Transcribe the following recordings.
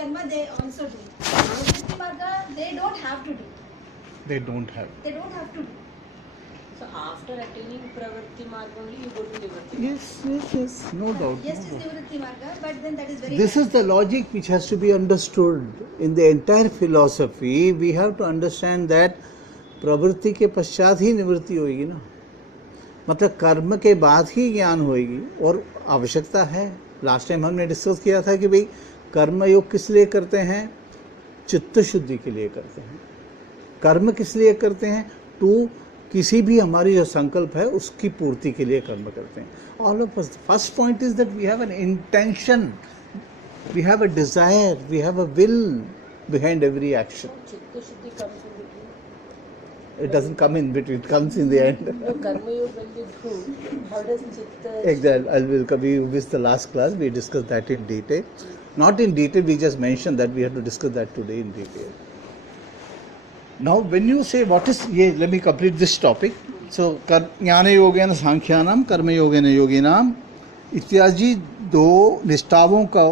karma they also do. Nivritti marga they don't have to do. They don't have. They don't have to do. So after attaining pravritti marga only you go to nivritti. Yes, no doubt. Yes, no it's doubt. Nivritti marga, but then that is very. This is the logic which has to be understood in the entire philosophy. We have to understand that प्रवृत्ति के पश्चात ही निवृत्ति होगी ना, मतलब कर्म के बाद ही ज्ञान होगी, और आवश्यकता है। लास्ट टाइम हमने डिस्कस किया था कि भाई कर्म योग किस लिए करते हैं, चित्त शुद्धि के लिए करते हैं। कर्म किस लिए करते हैं, टू किसी भी हमारी जो संकल्प है उसकी पूर्ति के लिए कर्म करते हैं। All of us, first point is that we have an intention, we have a desire, we have a will behind every action. Chitta Shuddhi comes in between. It doesn't come in between, it comes in the end. No, karma yoga when you do, how does chitta? Exactly. We missed the last class, we discussed that in detail. Not in detail, we just mentioned that we have to discuss that today in detail. Now, when you say what is, let me complete this topic. So, Jnana Yogena Sankhyanam, Karma Yogena Yoginam, इत्यादि दो निष्ठाओं का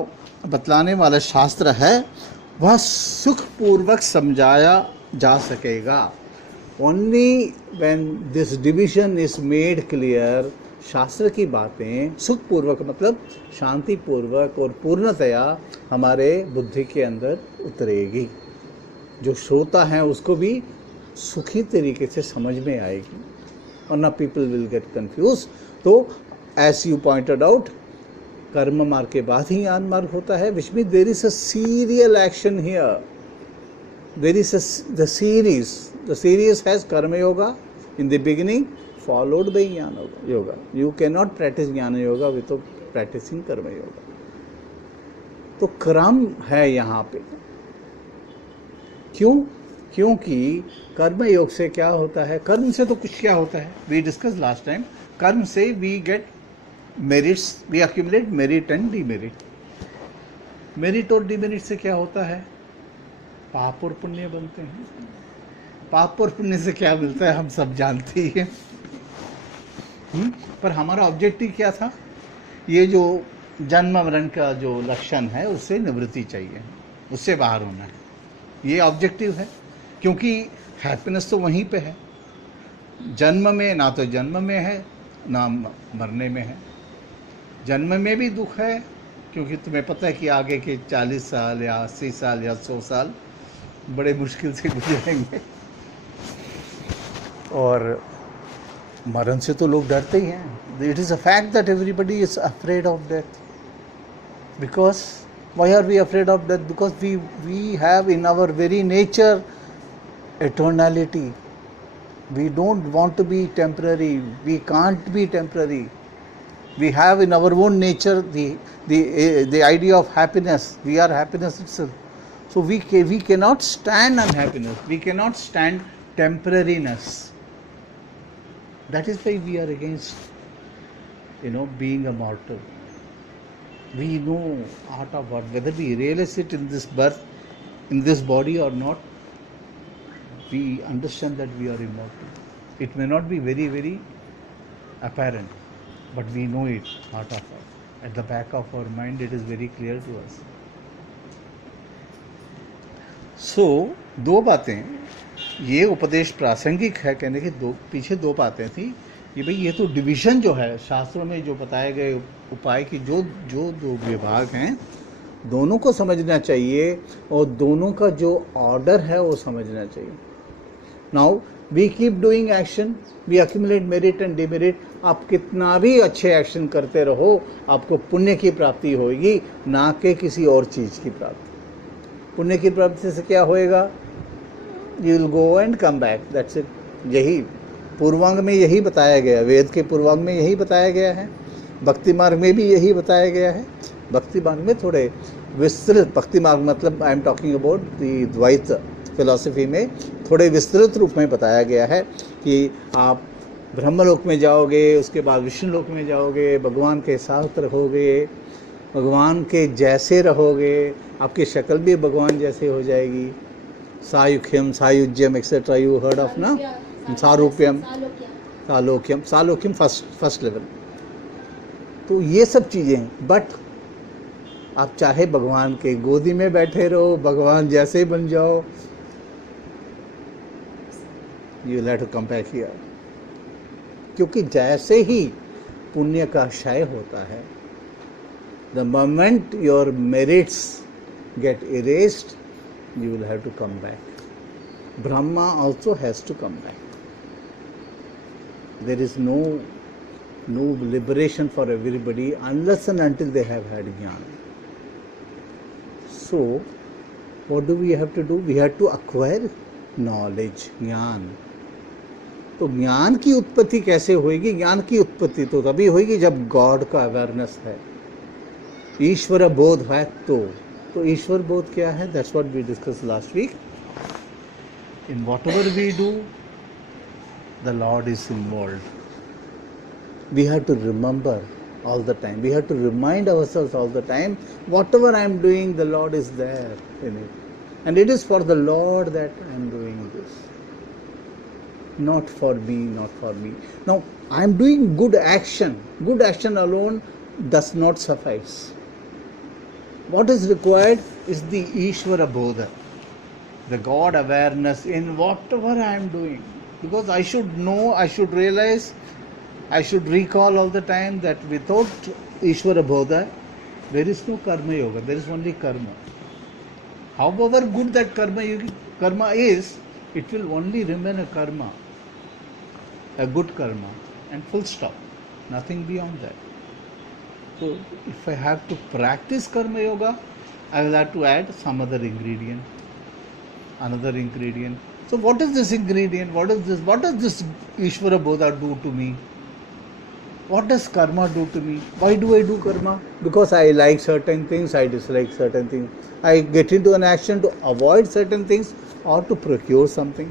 बतलाने वाला शास्त्र है, वह सुखपूर्वक समझाया जा सकेगा। Only when this division is made clear, शास्त्र की बातें सुखपूर्वक मतलब शांतिपूर्वक और पूर्णतया हमारे बुद्धि के अंदर उतरेगी, जो श्रोता है उसको भी सुखी तरीके से समझ में आएगी, वरना पीपल विल गेट कंफ्यूज। तो एज यू पॉइंटेड आउट, कर्म मार्ग के बाद ही ज्ञान मार्ग होता है, which mean there is a serial action here, there is the series, the series has karma yoga in the beginning followed by jnana yoga. You cannot practice jnana yoga without practicing karma yoga. तो क्रम है यहाँ पे। क्यों? क्योंकि कर्म योग से क्या होता है, कर्म से तो कुछ क्या होता है, वी डिस्कस लास्ट टाइम, कर्म से we get merits, we accumulate merit and demerit. Merit और डीमेरिट से क्या होता है, पाप और पुण्य बनते हैं। पाप और पुण्य से क्या मिलता है हम सब जानते ही हैं। पर हमारा ऑब्जेक्टिव क्या था, ये जो जन्म मरण का जो लक्षण है उससे निवृत्ति चाहिए, उससे बाहर होना है, ये ऑब्जेक्टिव है। क्योंकि हैप्पीनेस तो वहीं पे है, जन्म में ना तो जन्म में है ना मरने में है। जन्म में भी दुख है क्योंकि तुम्हें पता है कि आगे के 40 साल या 80 साल या 100 साल बड़े मुश्किल से गुजरेंगे, और मरण से तो लोग डरते ही हैं। It is a fact that everybody is afraid of death. Because why are we afraid of death? Because we have in our very nature eternality. We don't want to be temporary. We can't be temporary. We have in our own nature the idea of happiness. We are happiness itself. So we cannot stand unhappiness. We cannot stand temporariness. That is why we are against, being a mortal. We know out of what, whether we realize it in this birth, in this body or not, we understand that we are immortal. It may not be very, very apparent, but we know it out of us. At the back of our mind, it is very clear to us. So, दो बातें, ये उपदेश प्रासंगिक है कहने की, पीछे दो बातें थी कि भाई ये तो डिवीजन जो है शास्त्रों में जो बताए गए उपाय की जो दो विभाग हैं, दोनों को समझना चाहिए और दोनों का जो ऑर्डर है वो समझना चाहिए। Now we keep doing action, we accumulate merit and demerit. आप कितना भी अच्छे एक्शन करते रहो, आपको पुण्य की प्राप्ति होगी, ना कि किसी और चीज़ की प्राप्ति। पुण्य की प्राप्ति से क्या होएगा? You will go and come back, that's it. यही पूर्वांग में यही बताया गया, वेद के पूर्वांग में यही बताया गया है, भक्ति मार्ग में भी यही बताया गया है। भक्ति मार्ग में थोड़े विस्तृत, भक्ति मार्ग मतलब I am talking about the द्वैत फिलॉसफी में थोड़े विस्तृत रूप में बताया गया है कि आप ब्रह्मलोक में जाओगे, उसके बाद विष्णु लोक में जाओगे, भगवान के साथ रहोगे, भगवान के जैसे रहोगे, आपकी शक्ल भी भगवान जैसे हो जाएगी। सायुख्यम, सायुज्यम एक्सेट्रा, यू हर्ड ऑफ ना, सारूप्यम, सालोक्यम, सालोक्यम फर्स्ट लेवल। तो ये सब चीज़ें हैं। बट आप चाहे भगवान के गोदी में बैठे रहो, भगवान जैसे ही बन जाओ, you will have to come back here. क्योंकि जैसे ही पुण्य का क्षय होता है, the moment your merits get erased, you will have to come back. Brahma also has to come back. There is no liberation for everybody unless and until they have had jnana. So, what do we have to do? We have to acquire knowledge, ज्ञान। तो ज्ञान की उत्पत्ति कैसे होगी? ज्ञान की उत्पत्ति तो तभी होगी जब गॉड का अवेयरनेस है, ईश्वर बोध है। तो ईश्वर बोध क्या है? That's what we discuss last week. In whatever we do, the Lord is involved. We have to remember all the time. We have to remind ourselves all the time, whatever I am doing, the Lord is there in it. And it is for the Lord that I am doing this. Not for me, not for me. Now, I am doing good action. Good action alone does not suffice. What is required is the Ishvara Bodha, the God awareness in whatever I am doing. Because I should know, I should realize, I should recall all the time that without Ishvara Bodha, there is no Karma Yoga, there is only Karma. However good that karma is, it will only remain a karma, a good karma, and full stop, nothing beyond that. So if I have to practice Karma Yoga, I will have to add some other ingredient, another ingredient. So what is this ingredient? What does this Ishvara Bodha do to me? What does karma do to me? Why do I do karma? Because I like certain things, I dislike certain things. I get into an action to avoid certain things or to procure something.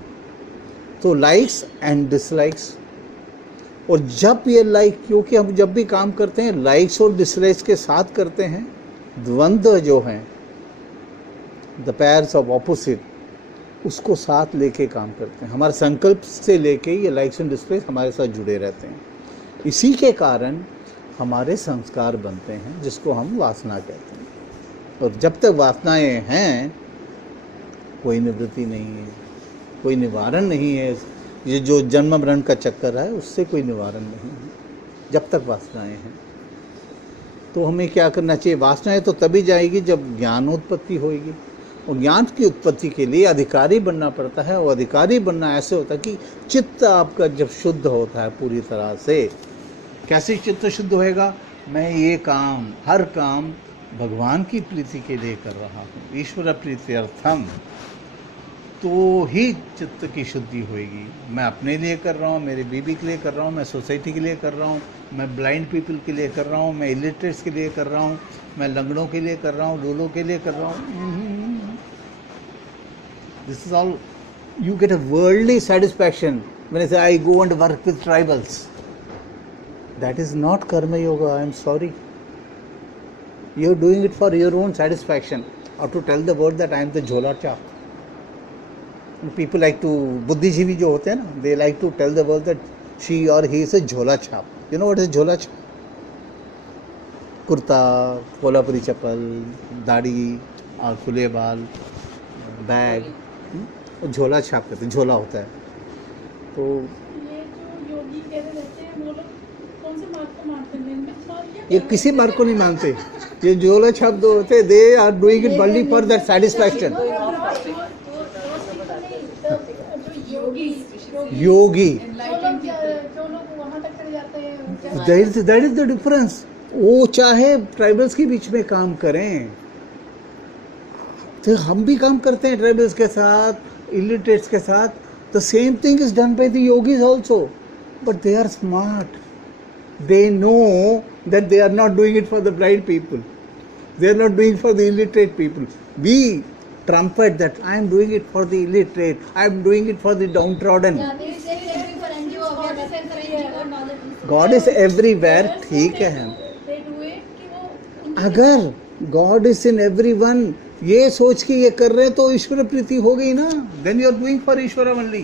So likes and dislikes. और जब ये like, क्योंकि हम जब भी काम करते हैं लाइक्स और डिसलाइक्स के साथ करते हैं, द्वंद्व जो हैं, द पेयर्स ऑफ ऑपोजिट, उसको साथ लेके काम करते हैं। हमारे संकल्प से लेके ये लाइक्स एंड डिसलाइक्स हमारे साथ जुड़े रहते हैं। इसी के कारण हमारे संस्कार बनते हैं, जिसको हम वासना कहते हैं। और जब तक वासनाएं हैं, कोई निवृत्ति नहीं है, कोई निवारण नहीं है। ये जो जन्म मरण का चक्कर है, उससे कोई निवारण नहीं है जब तक वासनाएं हैं। तो हमें क्या करना चाहिए? वासनाएं तो तभी जाएगी जब ज्ञानोत्पत्ति होगी, और ज्ञान की उत्पत्ति के लिए अधिकारी बनना पड़ता है। और अधिकारी बनना ऐसे होता है कि चित्त आपका जब शुद्ध होता है पूरी तरह से। कैसे चित्त शुद्ध होएगा? मैं ये काम, हर काम भगवान की प्रीति के लिए कर रहा हूँ, ईश्वर प्रीत्यर्थम, तो ही चित्त की शुद्धि होएगी। मैं अपने लिए कर रहा हूँ, मेरे बीबी के लिए कर रहा हूँ, मैं सोसाइटी के लिए कर रहा हूँ, मैं ब्लाइंड पीपल के लिए कर रहा हूँ, मैं इलिटरेट्स के लिए कर रहा हूँ, मैं लंगड़ों के लिए कर रहा हूँ, लूलों के लिए कर रहा हूँ। This is all, you get a worldly satisfaction when I say I go and work with tribals. That is not karma yoga, I am sorry. You are doing it for your own satisfaction और to tell the world that I am the झोला चाप। People like to, बुद्धिजीवी जो होते हैं ना, they like to tell the world that she or he is a झोला छाप. You know what is झोला छाप? कुर्ता, कोल्हापुरी चप्पल, दाढ़ी और खुले बाल, बैग, झोला छाप कहते हैं, झोला होता है। तो ये जो योगी कह रहे रहते हैं, वो लोग कौन से मार्ग को मानते हैं? ये किसी मार्ग को नहीं मानते। ये झोला छाप दो होते, they are doing it only for that satisfaction. Yogi, that is the difference. वो चाहे ट्राइबल्स के बीच में काम करें, तो हम भी काम करते हैं ट्राइबल्स के साथ, इलिटरेट्स के साथ। The same thing is done by the yogis also, but they are smart, they know that they are not doing it for the blind people, they are not doing for the illiterate people. We trumpet that I am doing it for the illiterate, I am doing it for the downtrodden. God is everywhere, ठीक है। अगर God is in everyone, ये सोच के ये कर रहे हैं तो ईश्वर प्रीति हो गई ना। Then you are doing for Ishwar only.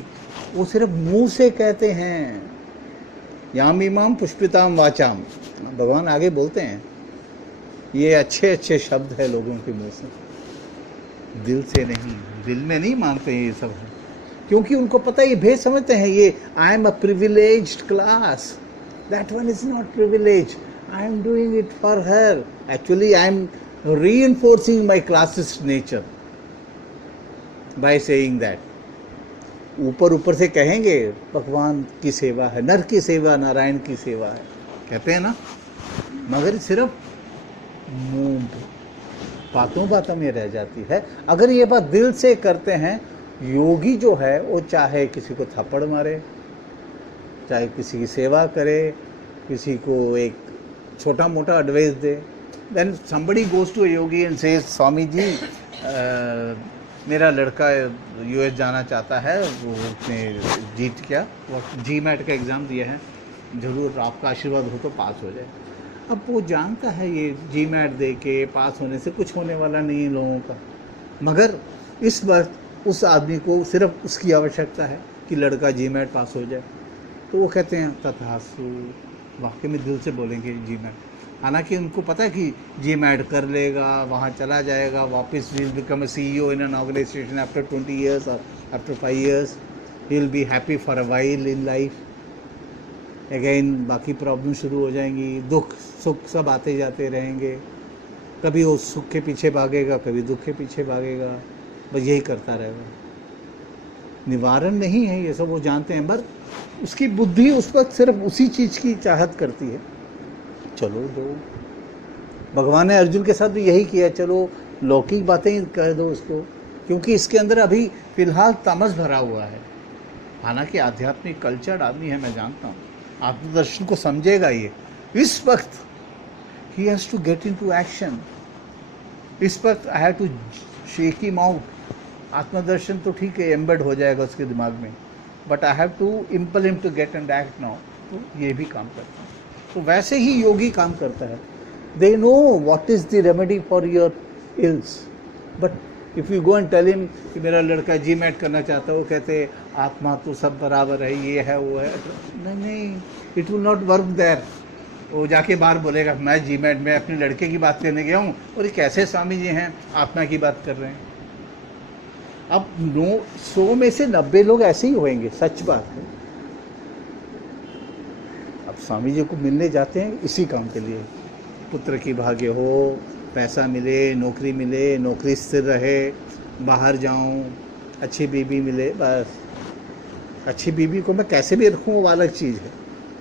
वो सिर्फ मुंह से कहते हैं, याम इमाम पुष्पिताम वाचाम, भगवान आगे बोलते हैं, ये अच्छे अच्छे शब्द है लोगों के मुंह से, दिल से नहीं, दिल में नहीं मानते ये सब है, क्योंकि उनको पता है, ये भेद समझते हैं, ये I am a privileged class, that one is not privilege, I am doing it for her, actually I am reinforcing my classist nature by saying that. ऊपर ऊपर से कहेंगे भगवान की सेवा है, नर की सेवा नारायण की सेवा है, कहते हैं ना, मगर सिर्फ मुंह बातों बातों में रह जाती है। अगर ये बात दिल से करते हैं, योगी जो है वो चाहे किसी को थप्पड़ मारे, चाहे किसी की सेवा करे, किसी को एक छोटा मोटा advice they, then somebody goes to a yogi and says, Swami ji मेरा लड़का यूएस जाना चाहता है, वो उसने जीत क्या वो GMAT का एग्ज़ाम दिया है, ज़रूर आपका आशीर्वाद हो तो पास हो जाए। अब वो जानता है ये GMAT दे के पास होने से कुछ होने वाला नहीं है लोगों का, मगर इस वक्त उस आदमी को सिर्फ उसकी आवश्यकता है कि लड़का GMAT पास हो जाए, तो वो कहते हैं तथास्तु, वाकई में दिल से बोलेंगे GMAT। हालांकि उनको पता है कि GMAT कर लेगा, वहाँ चला जाएगा, वापस will become a CEO in an organization after 20 years और after 5 years he will be happy for a while in life. Again बाकी प्रॉब्लम शुरू हो जाएंगी, दुख सुख सब आते जाते रहेंगे, कभी वो सुख के पीछे भागेगा, कभी दुख के पीछे भागेगा, बस यही करता रहेगा। निवारण नहीं है ये सब, वो जानते हैं, पर उसकी बुद्धि उस वक्त सिर्फ उसी चीज़ की चाहत करती है, चलो दो। भगवान ने अर्जुन के साथ भी यही किया, चलो लौकिक बातें कह दो उसको, क्योंकि इसके अंदर अभी फिलहाल तमस भरा हुआ है। हालांकि आध्यात्मिक कल्चर्ड आदमी है, मैं जानता हूँ, आत्मदर्शन को समझेगा ये। इस वक्त he has to get into action, इस वक्त I have to shake him out. आत्मदर्शन तो ठीक है, एम्बेड हो जाएगा उसके दिमाग में, but I have to impel him to get and act now. तो ये भी काम करता है, तो वैसे ही योगी काम करता है। They know what is the remedy for your ills, but if you go and tell him कि मेरा लड़का GMAT करना चाहता है, वो कहते आत्मा तो सब बराबर है, ये है वो है, नहीं, it will not work there. वो जाके बाहर बोलेगा मैं GMAT में अपने लड़के की बात करने गया हूँ, और ये कैसे स्वामी जी हैं आत्मा की बात कर रहे हैं। अब 100 में से 90 लोग ऐसे ही होंगे, सच बात है। अब स्वामी जी को मिलने जाते हैं इसी काम के लिए, पुत्र की भाग्य हो, पैसा मिले, नौकरी मिले, नौकरी स्थिर रहे, बाहर जाऊं, अच्छी बीवी मिले, बस। अच्छी बीवी को मैं कैसे भी रखूं वो अलग चीज़ है,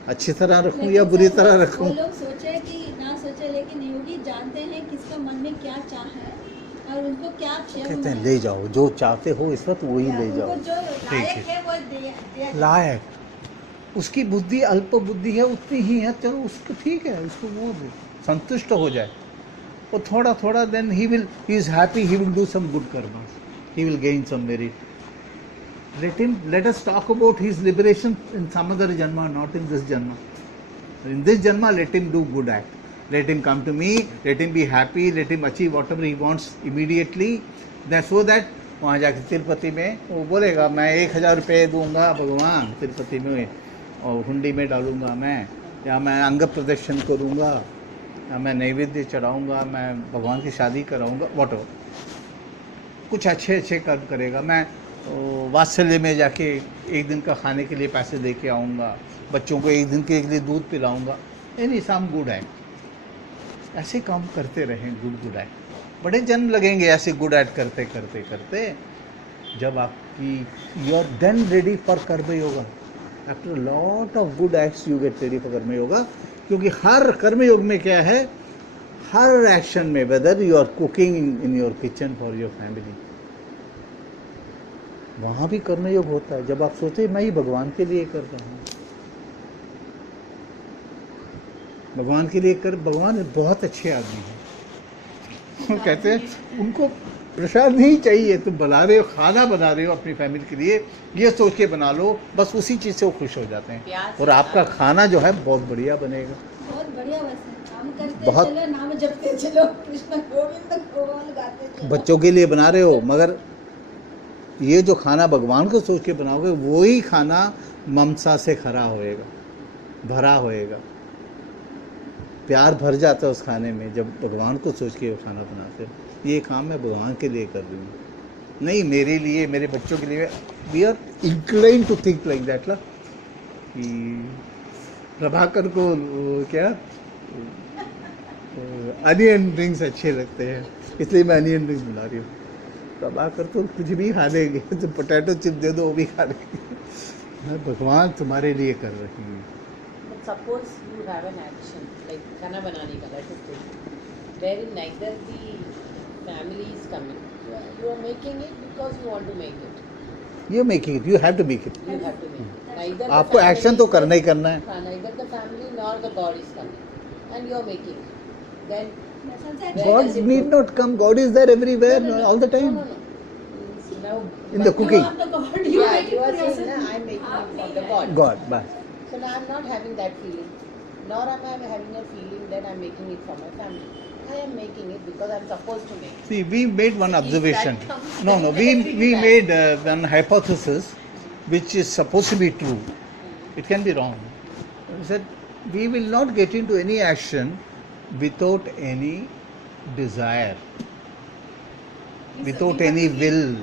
अच्छी तरह रखूं या बुरी तरह रखूं। वो लोग सोचे कि ना सोचे, लेकिन योगी जानते हैं किसका मन में क्या चाह है और उनको क्या चाहिए। कहते हैं ले जाओ, जो चाहते हो इस वक्त वही ले जाओ, जो लायक है वो दे लायक, उसकी बुद्धि अल्प बुद्धि है, उतनी ही है, चलो उसको ठीक है, उसको वो संतुष्ट हो जाए, वो थोड़ा थोड़ा, then he is happy, he will do some good karma, he will gain some merit. let us talk about his liberation in some other janma, not in this janma. In this janma, let him do good act, let him come to me, let him be happy, let him achieve whatever he wants immediately, so that वहाँ जाके तिरुपति में वो बोलेगा मैं 1000 रुपये दूंगा भगवान तिरुपति में, और हुंडी में डालूंगा मैं, या मैं अंग प्रदर्शन करूंगा, या मैं नैवेद्य चढ़ाऊंगा, मैं भगवान की शादी कराऊंगा, वॉट कुछ अच्छे अच्छे कर्म करेगा। मैं वात्सल्य में जाके एक दिन का खाने के लिए पैसे दे के आऊँगा, बच्चों को एक दिन के लिए दूध पिलाऊंगा, एनी सम गुड एक्ट। ऐसे काम करते रहें, गुड एक्ट। बड़े जन्म लगेंगे ऐसे गुड एक्ट करते करते करते, जब आपकी you are then ready for karma yoga. After lot of good acts you get ready for karma yoga, क्योंकि हर कर्म योग में क्या है, हर एक्शन में, whether you are cooking in your kitchen for your family, वहाँ भी कर्मयोग होता है। जब आप सोचे मैं ही भगवान के लिए कर रहा हूँ, भगवान के लिए कर, भगवान बहुत अच्छे आदमी हैं। वो कहते हैं उनको प्रसाद नहीं चाहिए, तुम बना रहे हो, खाना बना रहे हो अपनी फैमिली के लिए, ये सोच के बना लो, बस उसी चीज़ से वो खुश हो जाते हैं, और आपका खाना जो है बहुत बढ़िया बनेगा, बहुत बढ़िया। वैसे काम करते बहुत, चलो, नाम जपते चलो, कृष्ण गोविंद गोपाल गाते चलो। बच्चों के लिए बना रहे हो, मगर ये जो खाना भगवान को सोच के बनाओगे, वही खाना ममता से खरा होएगा, भरा होएगा। प्यार भर जाता है उस खाने में जब भगवान को सोच के वो खाना बनाते हो। ये काम मैं भगवान के लिए कर रही हूँ, नहीं मेरे लिए, मेरे बच्चों के लिए। We are incline to think like that ला कि प्रभाकर को क्या अनियन रिंग्स अच्छे लगते हैं, इसलिए मैं अनियन रिंग्स बना रही हूँ। प्रभाकर तो कुछ भी खा लेंगे, तो पोटैटो चिप दे दो वो भी खा लेंगे। मैं भगवान तुम्हारे लिए कर रही हूँ। But suppose you have an action like खाना बनाने का, that is good, wherein neither the family is coming. You are making it because you want to make it. You making it, you have to make it. You have to make it. Neither the आपको family action तो is करना ही there. करना है। Neither the family nor the God is coming, and you are making it. Then where God does it need go? not come. God is there everywhere, all the time. No. Now, In the but cooking. You are the God, you Yeah, make it you are for saying yourself. na, I'm making it for the God. God, bas. So now I'm not having that feeling, nor am I having a feeling that I'm making it for my family. I am making it because I'm supposed to make it. See, we made one If that observation. comes, No, then we let it be bad. made one hypothesis, which is supposed to be true. It can be wrong. We said we will not get into any action without any desire, without any will.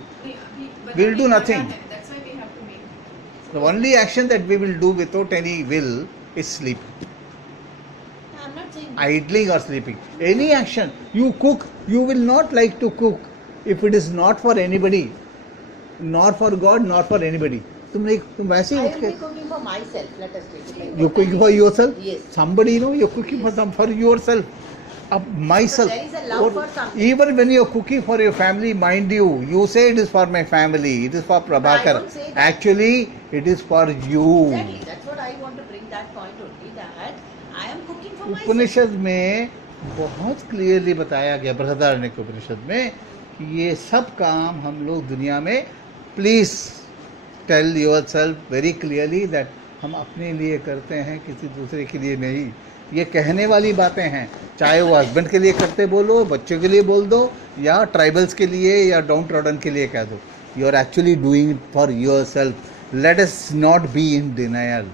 We'll do nothing. That's why we have to make it. The only action that we will do without any will is sleep. I'm not saying Idling or sleeping. Any action. You cook, you will not like to cook if it is not for anybody, nor for God, nor for anybody. तुम वैसे I he will be cooking for myself. Let us take it like you're that. cooking for yourself. Yes. Somebody, you're cooking for yourself. Myself. So there is a love for something. Even when you're cooking for your family, mind you say it is for my family. It is for Prabhakar. don't say that. Actually, it is for you. Exactly. That's what I want to bring that point only, that I am cooking for myself. उपनिषद में बहुत clearly बताया गया, बृहदारण्यक उपनिषद में, कि ये सब काम हम लोग दुनिया में, please tell yourself very clearly that हम अपने लिए करते हैं, किसी दूसरे के लिए नहीं। ये कहने वाली बातें हैं, चाहे वो हस्बैंड के लिए करते बोलो, बच्चों के लिए बोल दो, या ट्राइबल्स के लिए या डाउन ट्रॉडन के लिए कह दो। You are actually doing it for yourself. Let us not be in denial.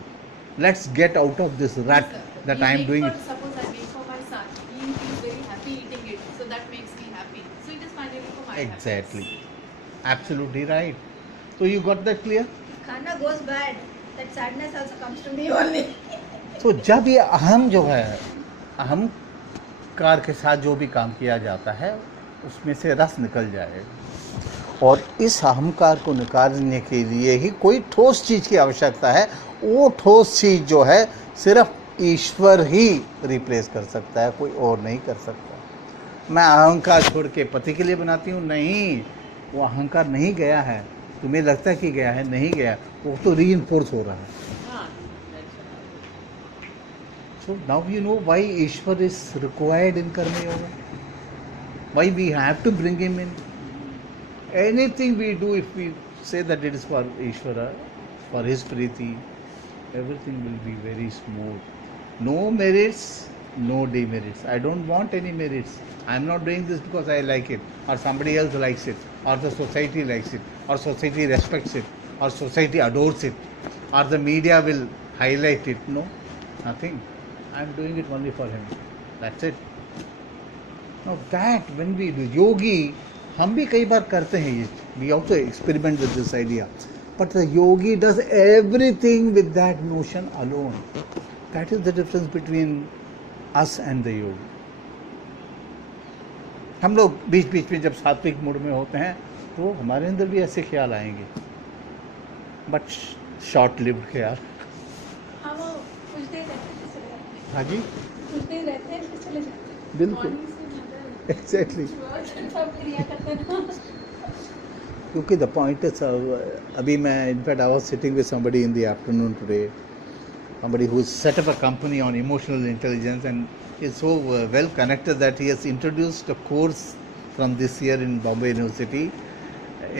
Let's get out of this rut that I am doing it. Suppose I make for my son. He feels very happy eating it. So that makes me happy. So it is finally for my Exactly. happiness. Absolutely right. So you got that clear? Khana goes bad, that sadness also comes to me only. तो जब ये अहम जो है, अहंकार के साथ जो भी काम किया जाता है, उसमें से रस निकल जाएगा। और इस अहंकार को निकालने के लिए ही कोई ठोस चीज़ की आवश्यकता है। वो ठोस चीज़ जो है सिर्फ ईश्वर ही रिप्लेस कर सकता है, कोई और नहीं कर सकता। मैं अहंकार छोड़ के पति के लिए बनाती हूँ, नहीं, वो अहंकार नहीं गया है। तुम्हें लगता है कि गया है, नहीं गया, वो तो रीइंफोर्स हो रहा है। हाँ, that's right. So now you know why Ishwar is required in Karma Yoga. Why we have to bring him in. Anything we do, if we say that it is for Ishvara, for his Priti, everything will be very smooth. No merits, no demerits. I don't want any merits. I am not doing this because I like it, or somebody else likes it, or the society likes it, or society respects it, or society adores it, or the media will highlight it. No, nothing. I am doing it only for him. That's it. Now that when we do yogi, हम भी कई बार करते हैं ये. We also experiment with this idea. But the yogi does everything with that notion alone. That is the difference between us and the yogi. हम लोग बीच बीच में जब सात्विक मूड में होते हैं तो हमारे अंदर भी ऐसे ख्याल आएंगे, बट शॉर्ट लिव्ड ख्याल। हाँ, वो कुछ देर रहते हैं, फिर चले जाते हैं। हाँ जी, कुछ देर रहते हैं, फिर चले जाते हैं। बिल्कुल। Morning से ज़्यादा एग्जैक्टली। सब क्रिया करते हैं ना। क्योंकि द पॉइंट इज, अभी मैं in fact I was sitting with somebody in the afternoon today, somebody who's set up a company on emotional intelligence and is so well connected that he has introduced a course from this year in Bombay University,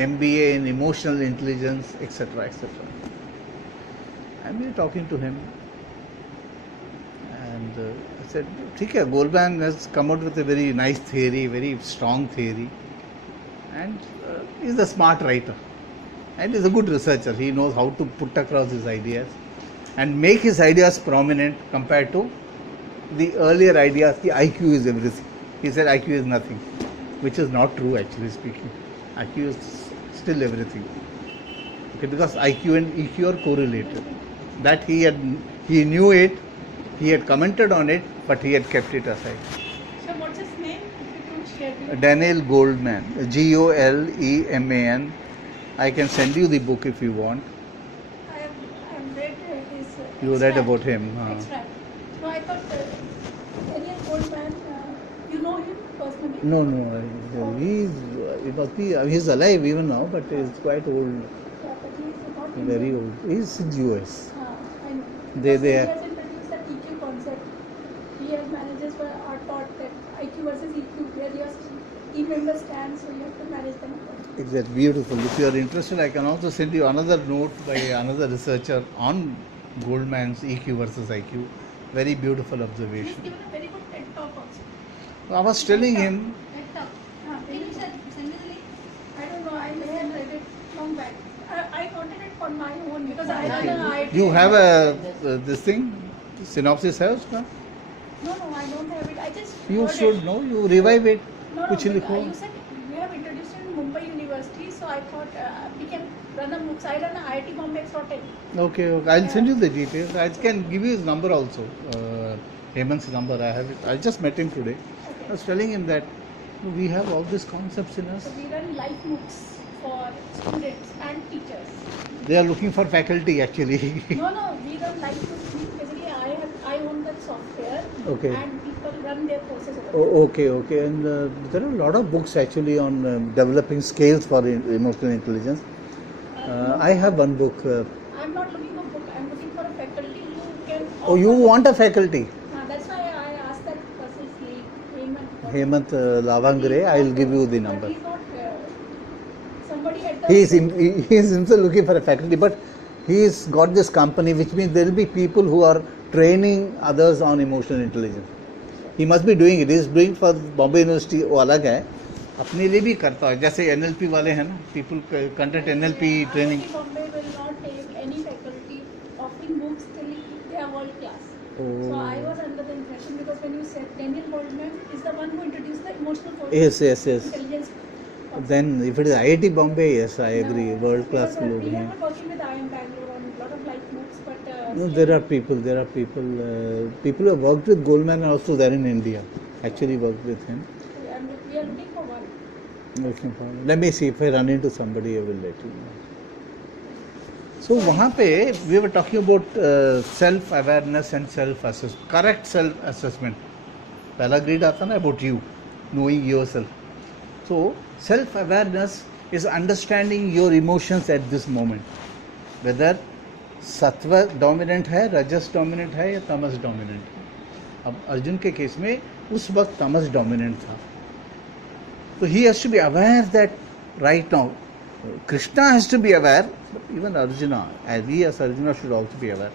MBA in emotional intelligence, etc., etc. I'm really talking to him and I said, ठीक है, Goldman has come out with a very nice theory, very strong theory, and he's a smart writer and he's a good researcher. He knows how to put across his ideas and make his ideas prominent compared to the earlier ideas कि IQ is everything. He said IQ is nothing, which is not true actually speaking. IQ is still everything. Okay, because IQ and EQ are correlated. That he knew it, he had commented on it, but he had kept it aside. So what's his name? If you could share it. Daniel Goldman, Goleman. I can send you the book if you want. I have read his. You read extract. about him. Extract. No, I thought Daniel Goldman. You know him personally? No. He's alive even now, but he's quite old, Yeah, but he's not very Indian. old. He's in US. I know. They- Because they he are- has introduced the EQ concept. He has managers are taught that IQ versus EQ, where your team members stand, so you have to manage them. Exactly, beautiful. If you are interested, I can also send you another note by another researcher on Goldman's EQ versus IQ. Very beautiful He's observation. given a very good TED talk also. I was telling him, TED Talk. Can you send me the link? I don't know, I may have read it long back. I wanted it for my own because I run an IIT. you have a this thing, synopsis house? No? No, I don't have it. I just You heard should it. know. You revive it. No, कुछ but, लिखो. you said we have introduced it in Mumbai University, so I thought we can run a MOOCs. I run a IIT Bombay Exotic. Okay. I'll send you the details. I can give you his number also. Hemant's number. I have it. I just met him today. I was telling him that we have all these concepts in us. So we run live MOOCs for students and teachers. They are looking for faculty actually. No, we run live MOOCs. Basically, I own that software. Okay. And people run their courses over there. Okay. And there are a lot of books actually on developing scales for emotional intelligence. I have one book. I'm not looking for book. I'm looking for a faculty who can. Oh, you offer- want a faculty? That's why I asked that person's name. Hemant Lavangre. I'll give you the number. But he's not somebody at the. He is himself looking for a faculty, but he's got this company, which means there will be people who are training others on emotional intelligence. He must be doing it. He is doing for Bombay University. वो अलग है. अपने लिए भी करता है. जैसे NLP वाले हैं ना. People conduct NLP training. IIT Bombay will not take any faculty offering MOOCs till they are world class. So I was under the impression because when you said Daniel Goldman is the one who introduced the emotional quotient Yes. intelligence. Then if it is IIT Bombay, yes, I agree. No, World class because लोग we हैं. are working with IIM Bangalore on a lot of live MOOCs, but No, there are people. People who have worked with Goldman are also there in India. Actually worked with him. we are looking for one. Let me see if I run into somebody, I will let you know. So वहाँ पे we were talking about self awareness and self assessment, correct self assessment. पहला grade आता ना about you, knowing yourself. So self awareness is understanding your emotions at this moment, whether सत्व dominant है, रजस dominant है या तमस डोमिनेंट है. अब अर्जुन के केस में उस वक्त तमस डोमिनेंट था. So he has to be aware that right now, Krishna has to be aware, but even Arjuna, as we as Arjuna should also be aware.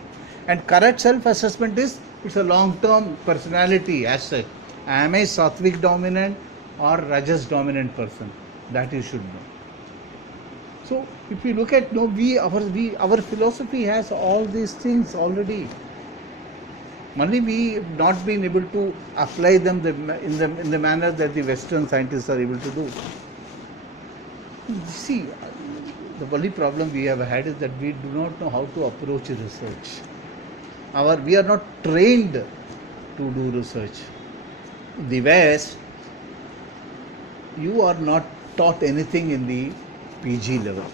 And correct self-assessment is, it's a long-term personality as such. Am I Sattvic dominant or Rajas dominant person? That you should know. So if you look at, our philosophy has all these things already. Only we have not been able to apply them in the manner that the Western scientists are able to do. See, the only problem we have had is that we do not know how to approach research. We are not trained to do research. In the West, you are not taught anything in the PG level.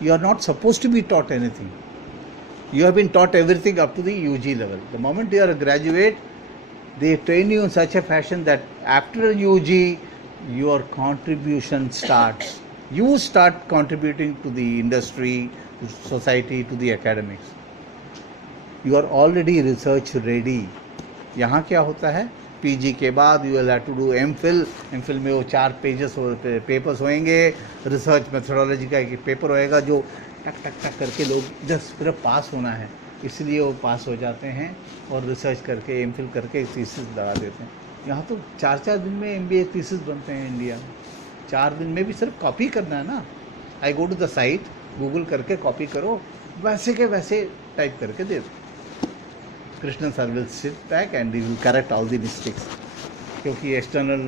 You are not supposed to be taught anything. You have been taught everything up to the UG level. The moment you are a graduate, they train you in such a fashion that after UG, your contribution starts. You start contributing to the industry, to society, to the academics. You are already research ready. यहाँ क्या होता है? PG के बाद you will have to do MPhil. MPhil में वो 4 pages papers होंगे. Research methodology का एक पेपर होएगा जो टक करके लोग जस्ट सिर्फ पास होना है, इसलिए वो पास हो जाते हैं और रिसर्च करके MPhil करके थीसिस लगा देते हैं. यहाँ तो 4 दिन में MBA थीसिस बनते हैं इंडिया में. 4 दिन में भी सिर्फ कॉपी करना है ना. I go to the site, Google करके कॉपी करो, वैसे के वैसे टाइप करके दे दो. Krishna sir will sit back and he will correct all the mistakes. क्योंकि एक्सटर्नल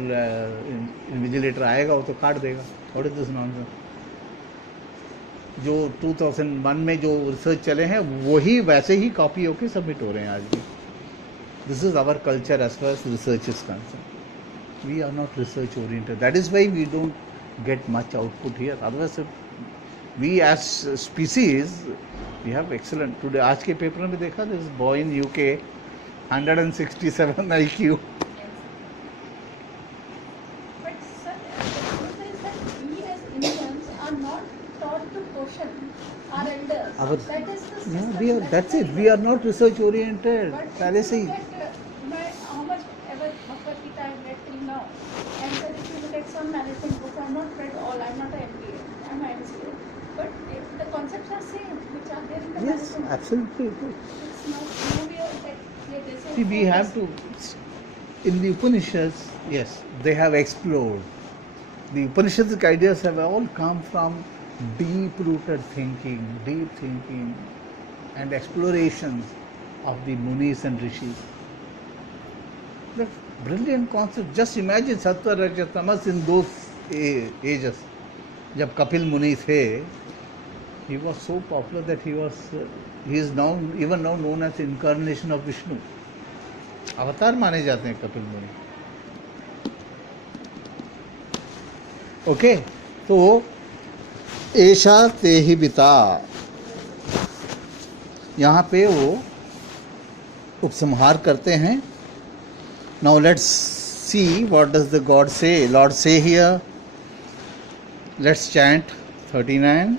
इन्विजिलेटर आएगा वो तो काट देगा. What is this nonsense? जो 2001 में जो रिसर्च चले हैं वही वैसे ही कॉपी होके सबमिट हो रहे हैं आज भी. This is our culture as far as research is concern. We are not research oriented. That is why we don't get much output here. Otherwise we as species we have excellent. Today आज के paper में देखा this boy in UK 167 IQ. But sir, the truth is that we as Indians are not taught to question our elders. That is the system. we are, that's it. We are not research oriented. But पहले if से you he. look at how much ever Bhagavad Gita I read till now, and sir, if you look at some management books, I have not read all. I am not an MBA. I am an MCA. But the concepts are same, which are there in the Yes, management. absolutely. It's not no way of that. They say See, we have to. In the Upanishads, yes, they have explored. The Upanishadic ideas have all come from deep-rooted thinking, and explorations of the Munis and Rishis. The brilliant concept. Just imagine Sattva, Rajas, Tamas in those ages. जब कपिल मुनि थे, he was so popular that he is now even now known as incarnation of Vishnu. अवतार माने जाते हैं कपिल मुनि. Okay, तो ऐशा तेहि बिता, यहाँ पे वो उपसंहार करते हैं. Now let's see what does the God से, लॉर्ड से हियर. Let's chant 39.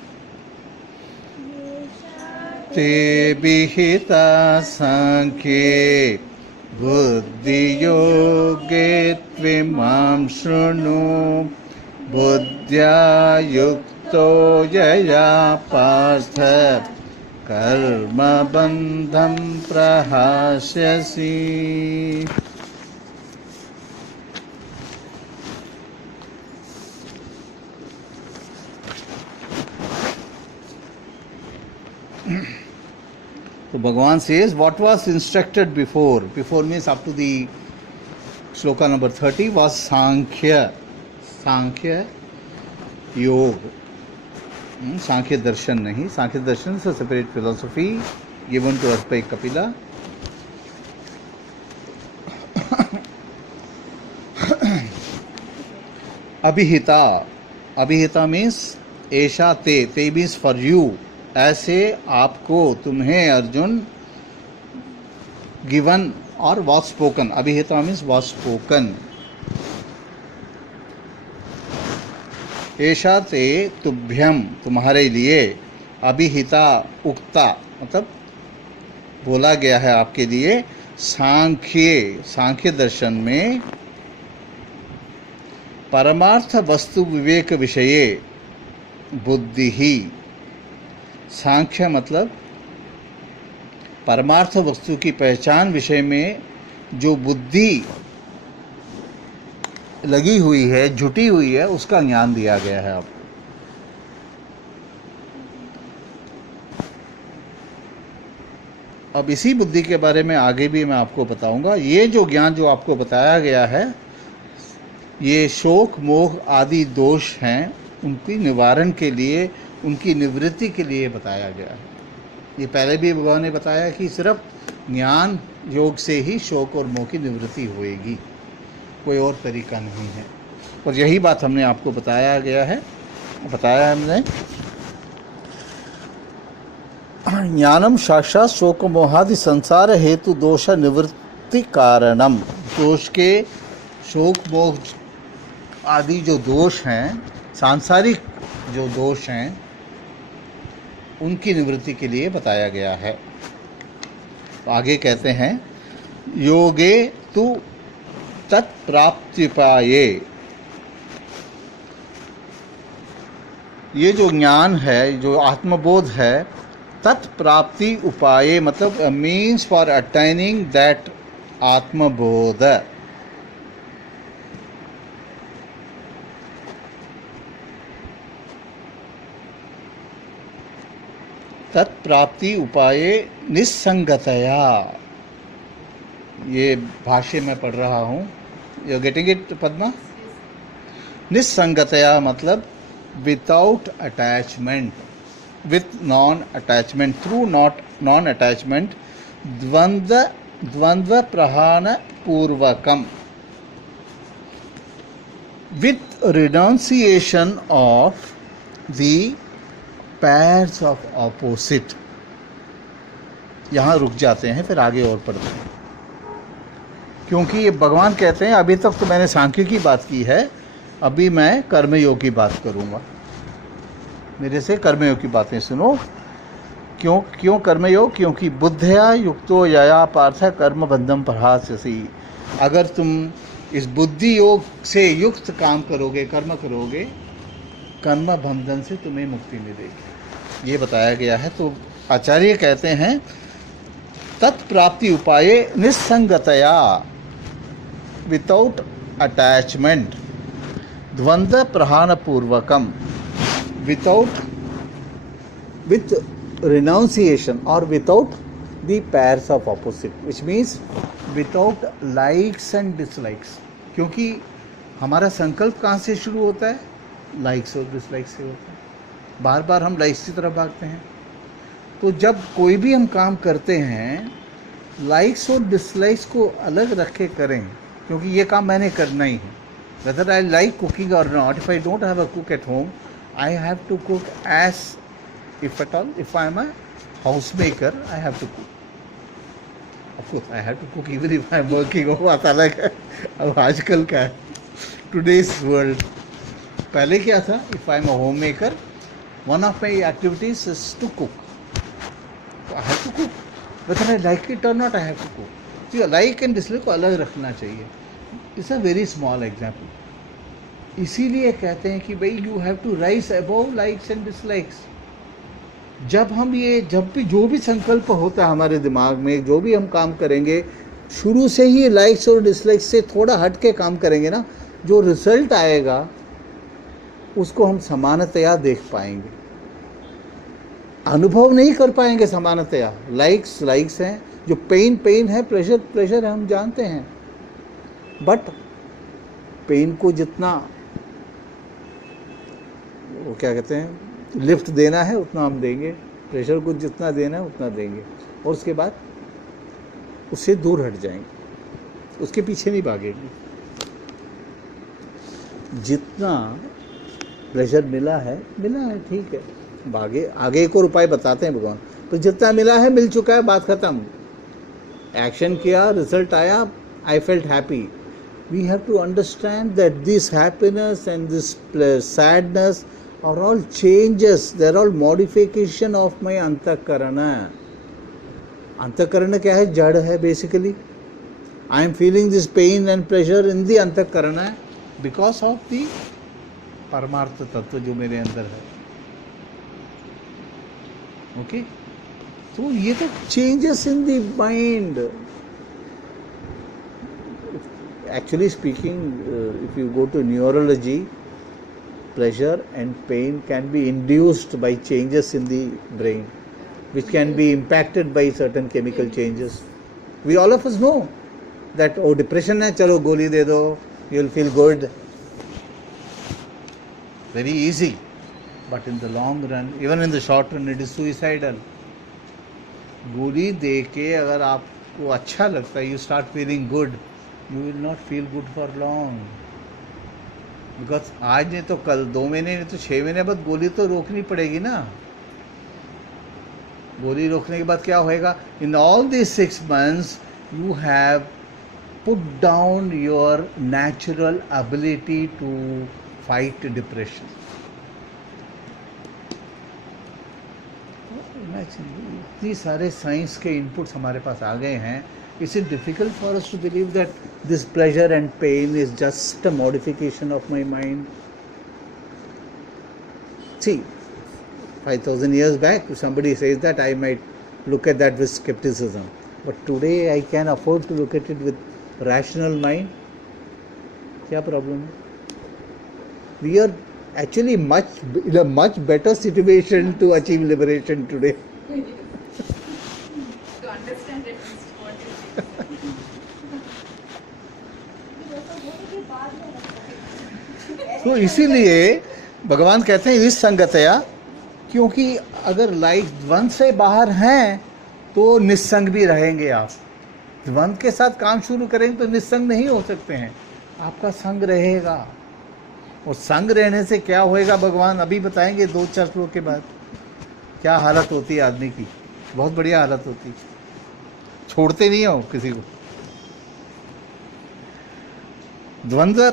ते विहिता सांख्ये बुद्धि योगे त्विमां शृणु बुद्ध्या युक्तो यया पार्थ कर्म बंधं प्रहास्यसि. So Bhagavan says what was instructed before means up to the shloka number 30 was Sankhya Yog. Sankhya Darshan nahi. Sankhya Darshan is a separate philosophy given to us by Kapila. Abhihita means Esha te means for you. ऐसे आपको, तुम्हें Arjun, given और was spoken. अभिहिता means was spoken. ऐशा ते तुभ्यम, तुम्हारे लिए, अभिहिता उक्ता मतलब बोला गया है आपके लिए, सांख्य दर्शन में परमार्थ वस्तु विवेक विषये बुद्धि ही. सांख्य मतलब परमार्थ वस्तु की पहचान विषय में जो बुद्धि लगी हुई है, जुटी हुई है, उसका ज्ञान दिया गया है आपको. अब इसी बुद्धि के बारे में आगे भी मैं आपको बताऊंगा. ये जो ज्ञान जो आपको बताया गया है, ये शोक मोह आदि दोष हैं, उनकी निवारण के लिए, उनकी निवृत्ति के लिए बताया गया है. ये पहले भी भगवान ने बताया कि सिर्फ ज्ञान योग से ही शोक और मोह की निवृत्ति होएगी, कोई और तरीका नहीं है. और यही बात हमने आपको बताया हमने. ज्ञानम साक्षात शोक मोहादि संसार हेतु दोष निवृत्ति कारणम. दोष के, शोक मोह आदि जो दोष हैं, सांसारिक जो दोष हैं, उनकी निवृत्ति के लिए बताया गया है. तो आगे कहते हैं योगे तु तत्प्राप्त्युपाये. ये जो ज्ञान है, जो आत्मबोध है, तत्प्राप्ति उपाय मतलब मीन्स फॉर अटेनिंग दैट आत्मबोध. तत्प्राप्ति उपाये निस्संगतया. ये भाष्य में पढ़ रहा हूँ. You getting it Padma? निस्संगतया मतलब without attachment, with non attachment, through non attachment, द्वंद्व प्रहान पूर्वकम, with renunciation of the pairs of opposite. यहाँ रुक जाते हैं, फिर आगे और पढ़ते हैं, क्योंकि ये भगवान कहते हैं अभी तक तो मैंने सांख्य की बात की है, अभी मैं कर्मयोग की बात करूँगा. मेरे से कर्मयोग की बातें सुनो. क्यों कर्मयोग? क्योंकि बुद्धया युक्तो यया पार्थ कर्म बंधम प्रहास्यसि. अगर तुम इस बुद्धि योग से युक्त काम करोगे, कर्म करोगे, कर्म बंधन से तुम्हें मुक्ति मिलेगी, ये बताया गया है. तो आचार्य कहते हैं तत्प्राप्ति उपाय निस्संगतया, विदाउट अटैचमेंट, द्वंद्व प्रहान पूर्वकम, with renunciation or without the pairs of opposite, which means without likes and dislikes. क्योंकि हमारा संकल्प कहाँ से शुरू होता है? लाइक्स और डिसलाइक्स से होता है. बार बार हम लाइक्स की तरफ भागते हैं. तो जब कोई भी हम काम करते हैं, लाइक्स और डिसलाइक्स को अलग रखे करें, क्योंकि ये काम मैंने करना ही है. Whether I like cooking or not, if I don't have a cook at home, I have to cook as, if at all, if I am a housemaker, I have to cook. Of course, I have to cook even if I am working. वो बात अलग है. अब आजकल का है, today's world. पहले क्या था? If I am a homemaker, one of my activities is to cook. So I have to cook. Whether I like it or not, I have to cook. So like and dislike को अलग रखना चाहिए. It's a very small example. इसीलिए कहते हैं कि भाई you have to rise above likes and dislikes. जब भी जो भी संकल्प होता है हमारे दिमाग में, जो भी हम काम करेंगे, शुरू से ही लाइक्स और डिसलाइक्स से थोड़ा हट के काम करेंगे ना, जो रिजल्ट आएगा उसको हम समानतया देख पाएंगे. अनुभव नहीं कर पाएंगे समानतया. लाइक्स हैं, जो पेन है, प्रेशर है, हम जानते हैं. बट पेन को जितना वो क्या कहते हैं लिफ्ट देना है उतना हम देंगे, प्रेशर को जितना देना है उतना देंगे, और उसके बाद उससे दूर हट जाएंगे, उसके पीछे नहीं भागेंगे. जितना प्रेशर मिला है ठीक है, आगे एक और उपाय बताते हैं भगवान. तो जितना मिला है मिल चुका है, बात खत्म. एक्शन किया, रिजल्ट आया, I felt happy. We have to understand that this happiness and this sadness are all changes. They are all modification of my antakarana. Antakarana क्या है? जड़ है basically. I am feeling this pain and pleasure in the antakarana because of the परमार्थ तत्व जो मेरे अंदर है. Okay? तो ये तो changes in the mind. Actually speaking, if you go to neurology, pleasure and pain can be induced by changes in the brain, which can be impacted by certain chemical changes. We all of us know that, oh, depression है, चलो गोली दे दो, you will feel good. Very easy. But in the long run, even in the short run, it is suicidal. गोली दे के अगर आपको अच्छा लगता है, you start feeling good, you will not feel good for long. Because आज नहीं तो कल, 2 महीने नहीं तो 6 महीने बाद गोली तो रोकनी पड़ेगी ना. गोली रोकने के बाद क्या होएगा? In all these 6 months you have put down your natural ability to fight depression. इतनी सारे साइंस के इनपुट्स हमारे पास आ गए हैं. Is it difficult for us to believe that this pleasure and pain is just a modification of my mind? See, 5,000 years back, if somebody says that, I might look at that with skepticism. But today I can afford to look at it with rational mind. क्या problem है? We are actually in a much better situation to achieve liberation today. To understand at least what is it. तो इसीलिए भगवान कहते हैं इस संगतया, क्योंकि अगर लाइफ द्वंद से बाहर हैं तो निस्संग भी रहेंगे आप। द्वंद के साथ काम शुरू करेंगे तो निस्संग नहीं हो सकते हैं, आपका संग रहेगा। और संग रहने से क्या होएगा भगवान अभी बताएंगे 2-4 श्लोक के बाद। क्या हालत होती है आदमी की, बहुत बढ़िया हालत होती है, छोड़ते नहीं हो किसी को। द्वंद्व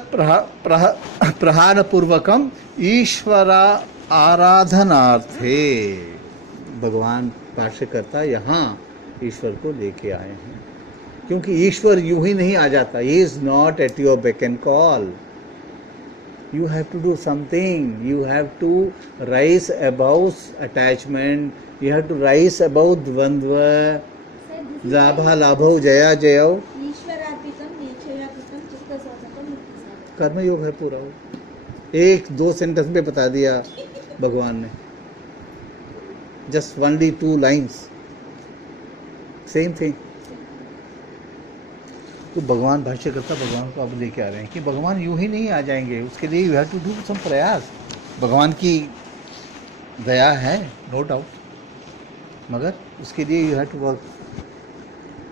प्रहार पूर्वकम ईश्वरा आराधनार्थे, भगवान भाष्यकर्ता यहाँ ईश्वर को लेके आए हैं, क्योंकि ईश्वर यूं ही नहीं आ जाता। He is not at your beck and call. You have to do something. You have to rise above attachment. You have to rise above dvandva. Labha labho jaya jayo. ईश्वरार्पितम निश्चयार्पितम चित्तस्वतंत्रम मुक्तिसाधनम। कर्म योग है पूरा वो। 1-2 सेंटेंस में बता दिया भगवान ने। Just only 2 lines. Same thing. तो भगवान भाष्य करता भगवान को अब लेके आ रहे हैं कि भगवान यूं ही नहीं आ जाएंगे, उसके लिए you have to do some प्रयास। भगवान की दया है नो डाउट, मगर उसके लिए यू हैव टू वर्क।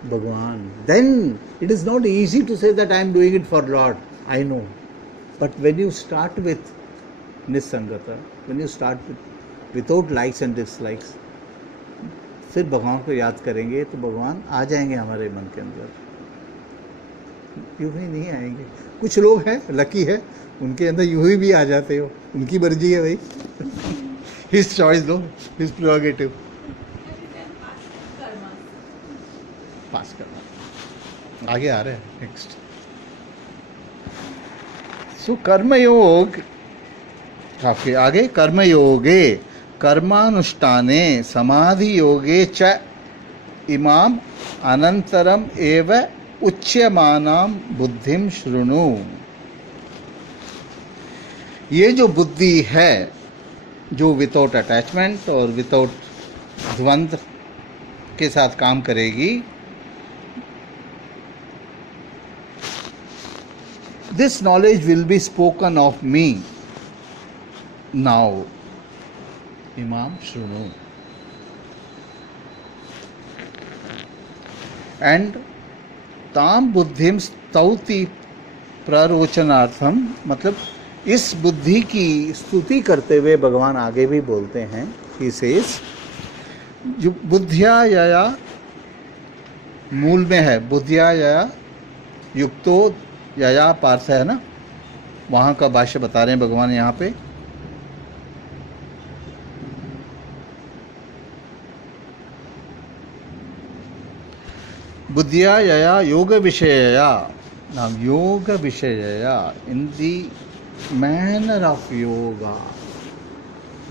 भगवान then it is not easy to say that I am doing it for Lord, I know, but when you start with निस्संगता, when you start without likes and dislikes, फिर भगवान को याद करेंगे तो भगवान आ जाएंगे हमारे मन के अंदर। यूं ही नहीं आएंगे। कुछ लोग हैं लकी है, उनके अंदर यूं ही भी आ जाते हो, उनकी मर्जी है भाई। हिज चॉइस लो, हिज प्रोगेटिव। पास करना आगे आ रहे हैं नेक्स्ट। सो कर्मयोग, आपके आगे कर्मयोगे कर्मानुष्ठाने समाधि योगे च इमाम अनंतरम एव उच्यमानाम बुद्धिम शृणु। ये जो बुद्धि है जो विदाउट अटैचमेंट और विदाउट द्वंद्व के साथ काम करेगी, this knowledge will be spoken of me now इमाम शृणु। एंड ताम बुद्धिम स्तौति प्ररोचनार्थम, मतलब इस बुद्धि की स्तुति करते हुए भगवान आगे भी बोलते हैं कि सेस जो बुद्धिया या मूल में है, बुद्धिया या युक्तो या पार्थ है ना, वहाँ का भाष्य बता रहे हैं भगवान यहाँ पे। बुद्धिया यया योग विषयया, नाम योग विषयया, in the manner of yoga,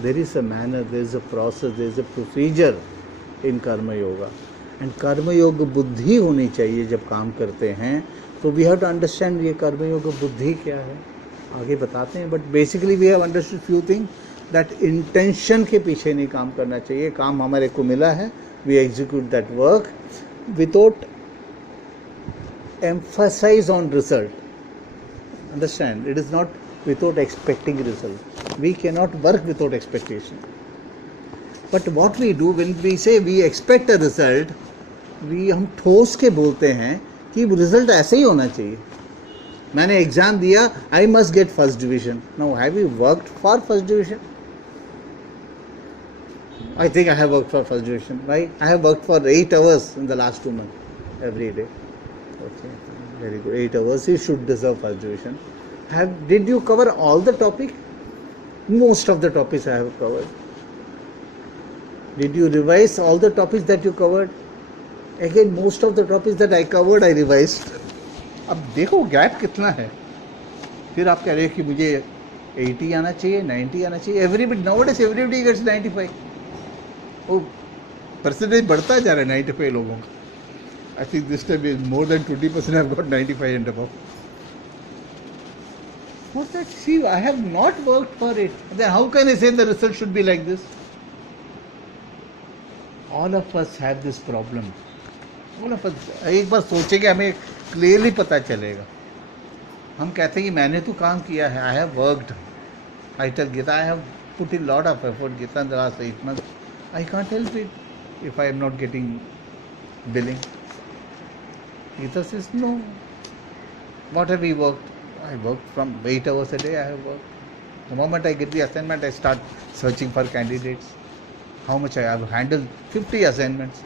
there is a manner, there is a process, there is a procedure in karma yoga. And कर्म योग बुद्धि होनी चाहिए जब काम करते हैं, तो वी हैव टू अंडरस्टैंड ये कर्म योग बुद्धि क्या है, आगे बताते हैं। But basically we have understood few thing, that intention के पीछे नहीं काम करना चाहिए। काम हमारे को मिला है, we execute that work without emphasis on result. Understand? It is not without expecting result. We cannot work without expectation. But what we do when we say we expect a result, हम ठोस के बोलते हैं कि result ऐसे ही होना चाहिए। मैंने एग्जाम दिया, I must get first division. Now have you worked for first division? I think I have worked for first division, right? I have worked for 8 hours in the last 2 months, every day. Okay, very good. 8 hours, you should deserve first division. Did you cover all the topic? Most of the topics I have covered. Did you revise all the topics that you covered? Again, most of the topics that I covered, I revised. अब देखो gap कितना है। फिर आप कह रहे हैं कि मुझे 80 आना चाहिए, 90 आना चाहिए। Everybody nowadays everybody gets 95. वो परसेंटेज बढ़ता जा रहा है 95 लोगों का। I think this time is more than 20% have got 95 and above. What that? See I have not worked for it, then how can I say the result should be like this? All of us have this problem. All of us एक बार सोचेंगे हमें clearly पता चलेगा। हम कहते हैं कि मैंने तो काम किया है, I have worked, I tell Gita I have put in lot of effort Gita in the last 8 months, I can't help it if I am not getting billing. Gita says no, what have we worked? I worked from 8 hours a day. I have worked. The moment I get the assignment, I start searching for candidates. How much I have handled 50 assignments.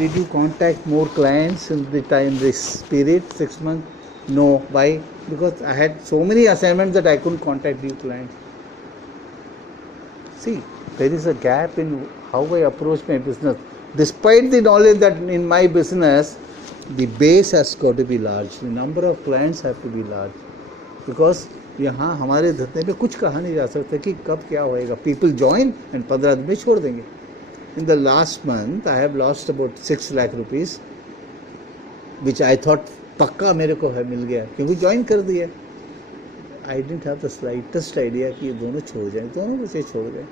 Did you contact more clients in the time this period, 6 months? No. Why? Because I had so many assignments that I couldn't contact the clients. See, there is a gap in how I approach my business. Despite the knowledge that in my business, the base has got to be large. The number of clients have to be large. Because यहाँ हमारे धरने पे कुछ कहा नहीं जा सकता कि कब क्या होएगा. People join and 15 दिन में छोड़ देंगे. In the last month, I have lost about 6 lakh rupees, which I thought पक्का मेरे को है मिल गया क्योंकि ज्वाइन कर दिया. I didn't have the slightest idea कि ये दोनों छोड़ जाएं. दोनों बच्चे छोड़ गए.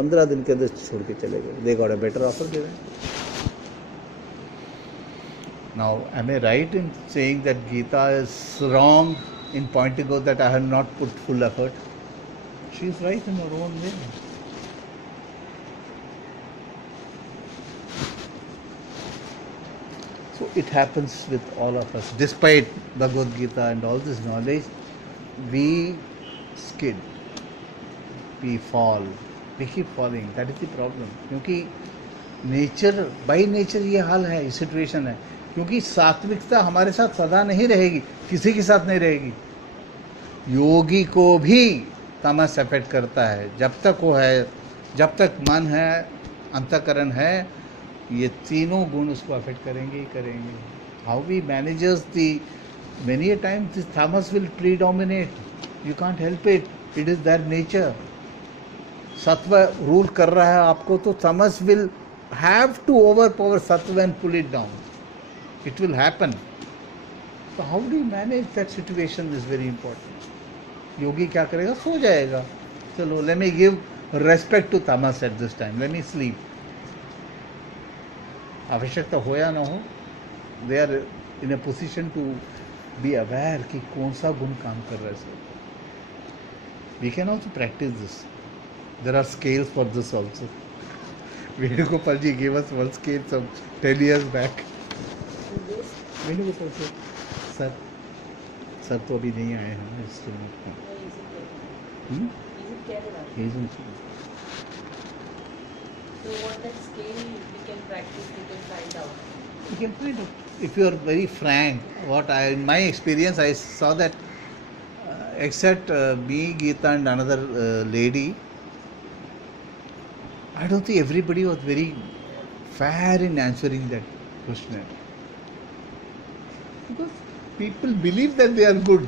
15 दिन के अंदर छोड़ के चले गए. They got a better offer दे रहे हैं. Now, am I right in saying that Geeta is wrong in pointing out that I have not put full effort? She is right in her own way. So it happens with all of us. Despite Bhagavad Gita and all this knowledge, we skid, we fall, we keep falling. That is the problem. क्योंकि nature by nature ये हाल है, ये situation है. क्योंकि सात्विकता हमारे साथ सदा नहीं रहेगी, किसी के साथ नहीं रहेगी. योगी को भी तमस अफेक्ट करता है. जब तक वो है, जब तक मन है, अंतःकरण है, ये तीनों गुण उसको अफेक्ट करेंगे ही करेंगे. How we managers the many a time this tamas will predominate. You can't help it, it is their nature. Sattva rule कर रहा है आपको तो tamas will have to overpower sattva and pull it down. It will happen. So how do you manage that situation is very important. योगी क्या करेगा? सो जाएगा. चलो, let me give respect to tamas at this time. Let me sleep. आवश्यकता हो या ना हो, they are in a position to be aware कि कौन सा गुण काम कर रहा है. We can also practice this. There are scales for this also. Venugopal ji gave us one scale some 10 years back. Venugopal sir तो अभी नहीं आए हैं इस So what that scale we can practice, we can find out. You can find out. If you are very frank, in my experience, I saw that except me, Geeta and another lady, I don't think everybody was very fair in answering that questionnaire. Because people believe that they are good.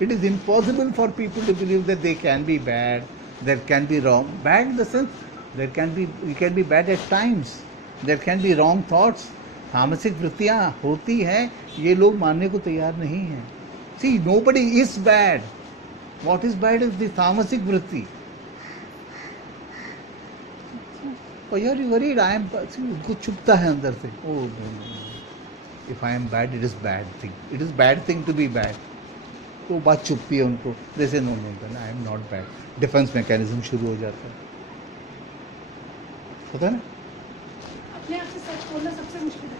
It is impossible for people to believe that they can be bad, there can be wrong. Bad in the sense, we can be bad at times. There can be wrong thoughts. तामसिक वृत्तियाँ होती हैं, ये लोग मानने को तैयार नहीं हैं. See, nobody is bad. What is bad is the तामसिक वृत्ति. Oh, you are worried. I am. उनको चुभता है अंदर से. Oh no. If I am bad, it is bad thing. It is bad thing to be bad. तो बात चुपती है उनको. They say no, I am not bad. Defense mechanism शुरू हो जाता है. पता है ना? अपने आप से सच बोलना सबसे मुश्किल है.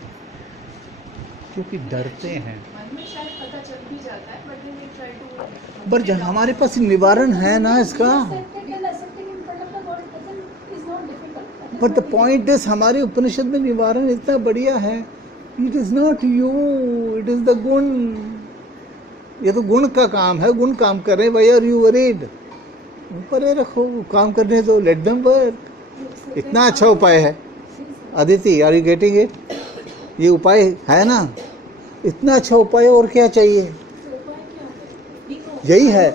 क्योंकि डरते हैं. मन में शायद पता चल भी जाता है, but then we try to. पर जब हमारे पास निवारण है ना इसका. But the point is, हमारे उपनिषद में निवारण इतना बढ़िया है. It is not you, it is the गुण. ये तो गुण का काम है, गुण काम कर रहे हैं. Why are you worried? परे रखो, काम करने दो, let them work. इतना अच्छा उपाय है. Aditi, are you getting it? ये उपाय है ना, इतना अच्छा उपाय और क्या चाहिए. यही है.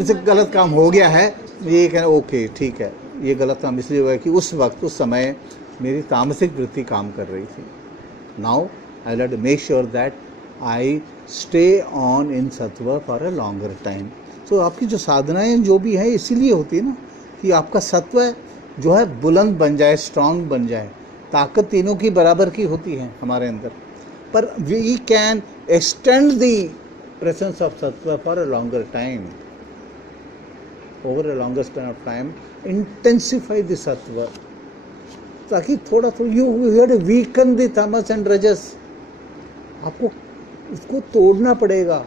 इसे गलत काम हो गया है, ये कहना ओके ठीक है, ये गलत काम इसलिए हुआ है कि उस वक्त उस समय मेरी तामसिक वृत्ति काम कर रही थी. Now I have to make sure that I stay on in सत्व फॉर अ लॉन्गर टाइम. तो आपकी जो साधनाएं जो भी है इसीलिए होती है ना कि आपका सत्व जो है बुलंद बन जाए, स्ट्रांग बन जाए. ताकत तीनों की बराबर की होती है हमारे अंदर. पर we can extend the presence of sattva for a longer time, over a longer span of time, intensify the sattva, ताकि थोड़ा you have to weaken the tamas and rajas, आपको उसको तोड़ना पड़ेगा.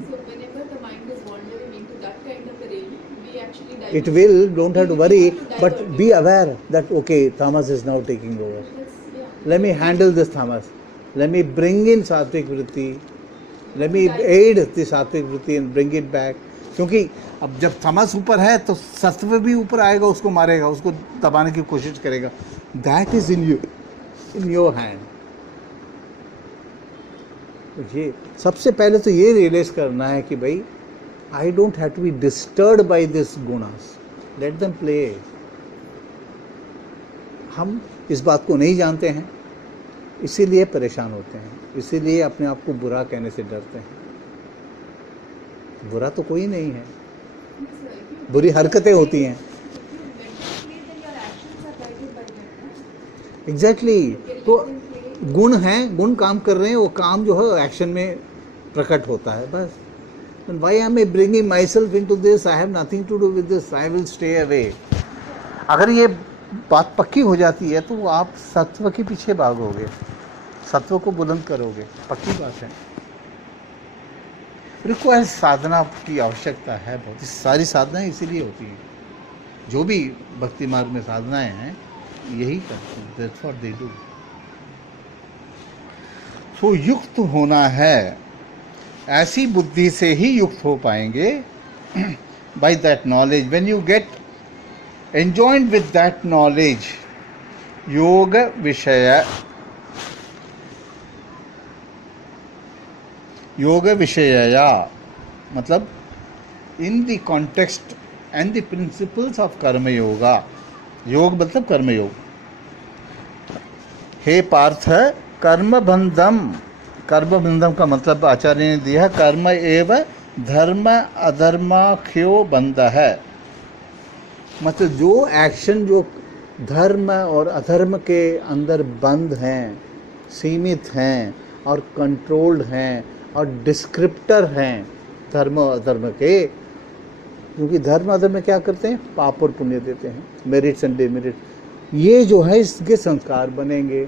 So whenever the mind is wandering into that kind of a realm, we actually divert. It will, don't have to worry, We have to but divert be it. aware that okay, tamas is now taking over. Yeah. Let me handle this tamas. Let me bring in sattvic vritti. Let me aid the sattvic vritti and bring it back. क्योंकि अब जब तमस ऊपर है तो सत्व भी ऊपर आएगा, उसको मारेगा, उसको दबाने की कोशिश करेगा. That is in you, in your hand. तो ये सबसे पहले तो ये रियलाइज करना है कि भाई I don't have to be disturbed by this गुणास, लेट देम प्ले. हम इस बात को नहीं जानते हैं, इसीलिए परेशान होते हैं, इसीलिए अपने आप को बुरा कहने से डरते हैं. बुरा तो कोई नहीं है, बुरी हरकतें होती हैं. एग्जैक्टली तो गुण हैं, गुण काम कर रहे हैं, वो काम जो है एक्शन में प्रकट होता है बस. Why am I bringing myself into this, I have nothing to do with this, I will stay away. अगर ये बात पक्की हो जाती है तो आप सत्व के पीछे भागोगे, सत्व को बुलंद करोगे, पक्की बात है. रिक्वायर साधना की आवश्यकता है बहुत, सारी साधनाएं इसीलिए होती हैं. जो भी भक्ति मार्ग में साधनाएं हैं यही करते हैं, दैट्स व्हाट दे डू. सो युक्त होना है, ऐसी बुद्धि से ही युक्त हो पाएंगे. By that knowledge, when you get enjoyed with that knowledge, योग विषयया, मतलब in the context and the principles of कर्म योगा. योग मतलब कर्मयोग. हे पार्थ, कर्मबंधम, कर्मबंधम का मतलब आचार्य ने दिया कर्म एव धर्म अधर्माख्यो बंध है. मतलब जो एक्शन जो धर्म और अधर्म के अंदर बंद हैं, सीमित हैं और कंट्रोल्ड हैं और डिस्क्रिप्टर हैं धर्म और अधर्म के. क्योंकि धर्म अधर्म क्या करते हैं, पाप और पुण्य देते हैं, मेरिट्स एंड डिमेरिट. ये जो है इसके संस्कार बनेंगे.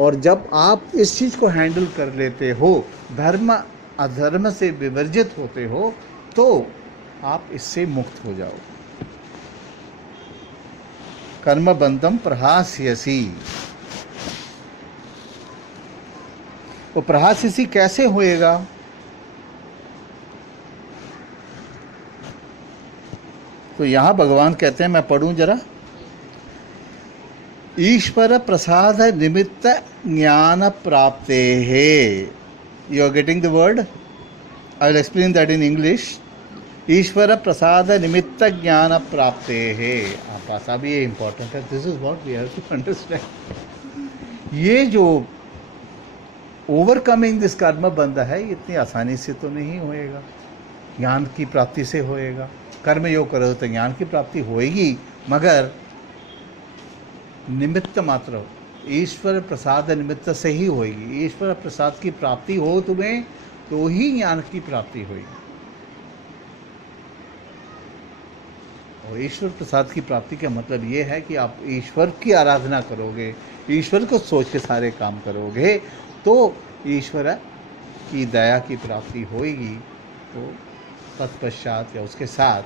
और जब आप इस चीज़ को हैंडल कर लेते हो, धर्म अधर्म से विवर्जित होते हो, तो आप इससे मुक्त हो जाओ. कर्म बंधम प्रहास्यसी. वो प्रहास्यसी कैसे होएगा? तो यहाँ भगवान कहते हैं, मैं पढ़ूं जरा. ईश्वर प्रसाद निमित्त ज्ञान प्राप्ते है. You are getting the word? I will explain that in English. ईश्वर प्रसाद निमित्त ज्ञान प्राप्ते है. भाषा भी ये इम्पोर्टेंट है. This is what we have to understand. ये जो ओवरकमिंग दिस कर्म बंध है, इतनी आसानी से तो नहीं होएगा, ज्ञान की प्राप्ति से होएगा. कर्म योग करो तो ज्ञान की प्राप्ति होएगी, मगर निमित्त मात्र हो, ईश्वर प्रसाद निमित्त से ही होएगी. ईश्वर प्रसाद की प्राप्ति हो तुम्हें तो ही ज्ञान की प्राप्ति होगी. और ईश्वर प्रसाद की प्राप्ति का मतलब ये है कि आप ईश्वर की आराधना करोगे, ईश्वर को सोच के सारे काम करोगे, तो ईश्वर की दया की प्राप्ति होगी. तो तत्पश्चात या उसके साथ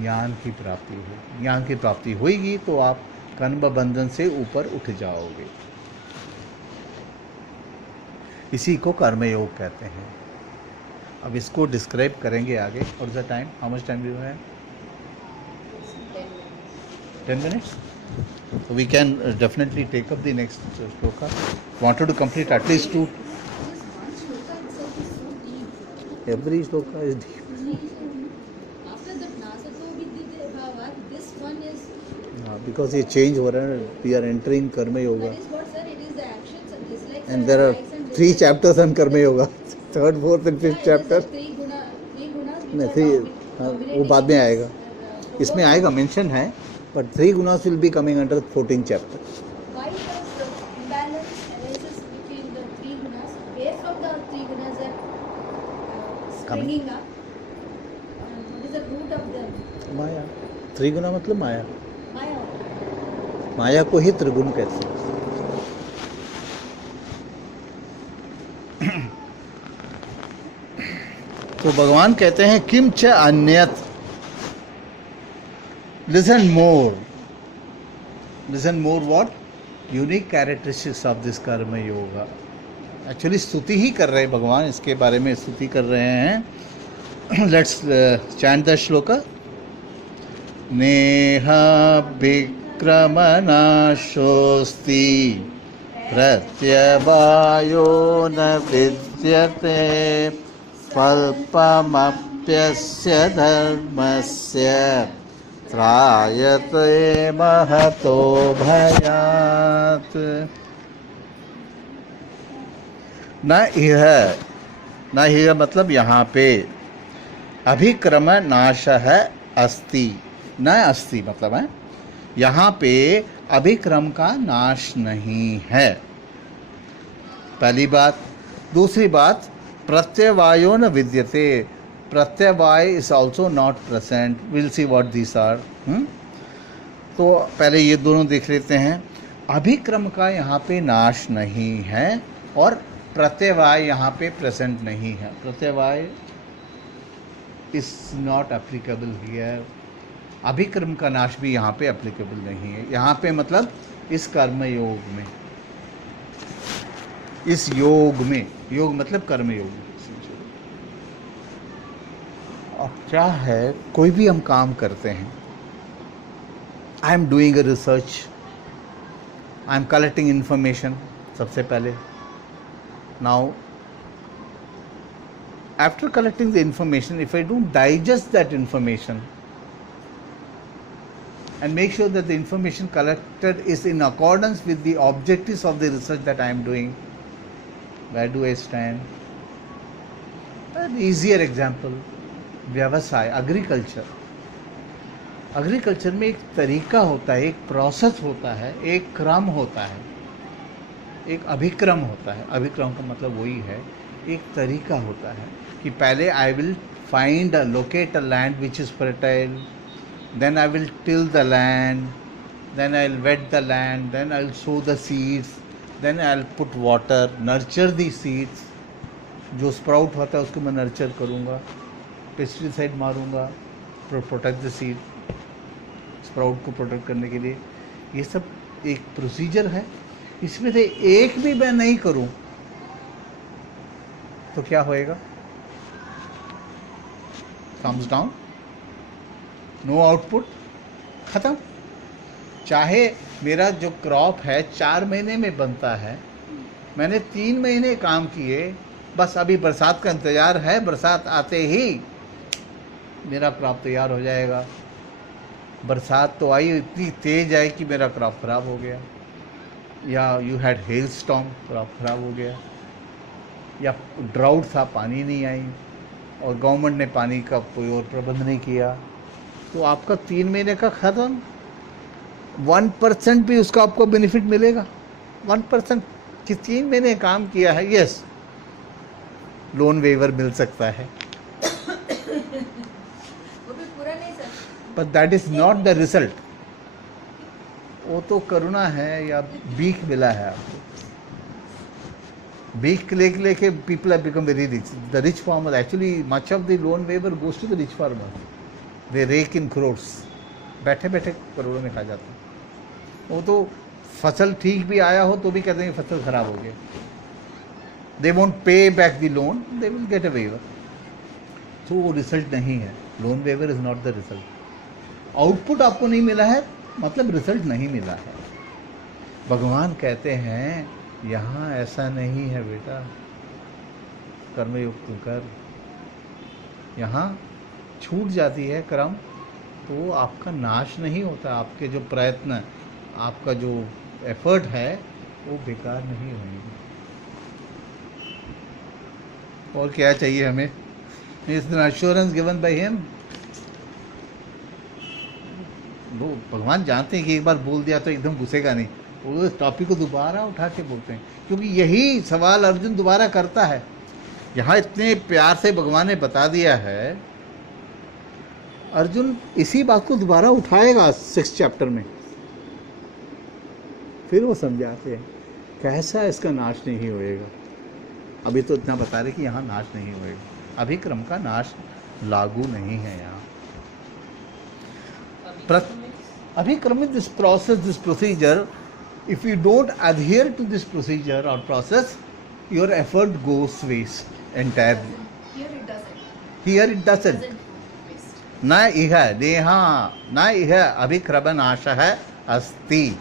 ज्ञान की प्राप्ति हो. ज्ञान की प्राप्ति होगी तो आप कर्म बंधन से ऊपर उठ जाओगे. इसी को कर्मयोग कहते हैं. अब इसको डिस्क्राइब करेंगे आगे. और the time, how much time do you have? 10 minutes. So we can definitely take up the next shloka. Wanted to complete at least 2. Every shloka is deep. After that, nasato vidyate bhavat, this one is. Because ये change हो रहा है, we are entering कर्म yoga. That is what, sir. It is the actions and dislikes. And there are 3 chapters on कर्म yoga. 3rd, 4th and 5th chapter. Three gunas. नहीं, 3 वो बाद में आएगा. इसमें आएगा, मेंशन है, but 3 gunas will be coming under 14th chapter. Why does the imbalance arises between हमें bringing up? What is the root of them? माया, त्रिगुणा मतलब माया, Maya. माया को ही त्रिगुण कहते हैं। तो भगवान कहते हैं किम च अन्यत, listen more what unique characteristics of this karma yoga. Actually स्तुति ही कर रहे हैं भगवान, इसके बारे में स्तुति कर रहे हैं। लेट्स चैंट द श्लोक। नेह विक्रमनाशोस्ति प्रत्यवायो न विद्यते स्वल्पमप्यस्य धर्मस्य त्रायते महतो भयात्। न इह मतलब यहाँ पे अभिक्रम नाश है अस्ति, न अस्ति मतलब है यहाँ पे अभिक्रम का नाश नहीं है, पहली बात। दूसरी बात, प्रत्यवायो न विद्यते, प्रत्यवाय is also not present. Will see what these are. तो पहले ये दोनों देख लेते हैं। अभिक्रम का यहाँ पे नाश नहीं है और प्रत्यवाय यहाँ पे प्रेजेंट नहीं है। प्रत्यवाय इज नॉट एप्लीकेबल हियर। अभिक्रम का नाश भी यहाँ पे एप्लीकेबल नहीं है। यहाँ पे मतलब इस कर्म योग में, इस योग में, योग मतलब कर्म योग। अब क्या है, कोई भी हम काम करते हैं, आई am doing a research, I am collecting information सबसे पहले। Now after collecting the information, if I don't digest that information and make sure that the information collected is in accordance with the objectives of the research that I am doing, where do I stand? An easier example, व्यवसाय, agriculture. Agriculture में एक तरीका होता है, एक process होता है, एक क्रम होता है, एक अभिक्रम होता है। अभिक्रम का मतलब वही है, एक तरीका होता है कि पहले I will find locate a land which is fertile, then I will till the land, then I'll wet the land, then I'll sow the seeds, then I'll put water, nurture the seeds. जो sprout होता है उसको मैं nurture करूँगा, pesticide मारूँगा, protect the seed, sprout को protect करने के लिए। ये सब एक प्रोसीजर है। इसमें से एक भी मैं नहीं करूँ तो क्या होएगा? कम्स डाउन, नो आउटपुट, ख़त्म। चाहे मेरा जो क्रॉप है 4 महीने में बनता है, मैंने 3 महीने काम किए, बस अभी बरसात का इंतज़ार है, बरसात आते ही मेरा क्रॉप तैयार हो जाएगा। बरसात तो आई, इतनी तेज़ आई कि मेरा क्रॉप ख़राब हो गया, या you had hello storm, crop ख़राब हो गया, या ड्राउट था, पानी नहीं आई और गवर्नमेंट ने पानी का कोई और प्रबंध नहीं किया, तो आपका 3 महीने का ख़त्म। 1% भी उसका आपको बेनिफिट मिलेगा? 1% कि 3 महीने काम किया है, यस, लोन वेवर मिल सकता है, वो भी पूरा नहीं sir. But that is not the result. वो तो करुणा है या बीक मिला है आपको। बीक लेके people have become very rich. The rich farmer, actually much of the loan waiver goes to the rich farmer. They rake in crores, बैठे बैठे करोड़ों में खा जाते हैं। वो तो फसल ठीक भी आया हो तो भी कहते हैं कि फसल ख़राब हो गई। They won't pay back the loan, they will get a waiver. तो वो रिजल्ट नहीं है। Loan waiver is not the result. Output आपको नहीं मिला है मतलब रिजल्ट नहीं मिला है। भगवान कहते हैं यहाँ ऐसा नहीं है बेटा, कर्मयोग तू कर। यहाँ छूट जाती है कर्म तो आपका नाश नहीं होता, आपके जो प्रयत्न, आपका जो एफर्ट है वो बेकार नहीं होंगे। और क्या चाहिए हमें? Is an assurance given by him. वो भगवान जानते हैं कि एक बार बोल दिया तो एकदम घुसेगा नहीं, वो इस टॉपिक को दोबारा उठा के बोलते हैं, क्योंकि यही सवाल अर्जुन दोबारा करता है यहाँ इतने प्यार से भगवान ने बता दिया है, अर्जुन इसी बात को दोबारा उठाएगा 6th चैप्टर में, फिर वो समझाते हैं कैसा इसका नाश नहीं होएगा। अभी तो इतना बता रहे कि यहाँ नाश नहीं होएगा, अभिक्रम का नाश लागू नहीं है यहाँ। अभिक्रम में this process, this procedure, if you don't adhere to this procedure or process, your effort goes waste entirely. Here it doesn't. Here it doesn't. Waste. न इह देहा न इह अभिक्रम नाश है अस्ति,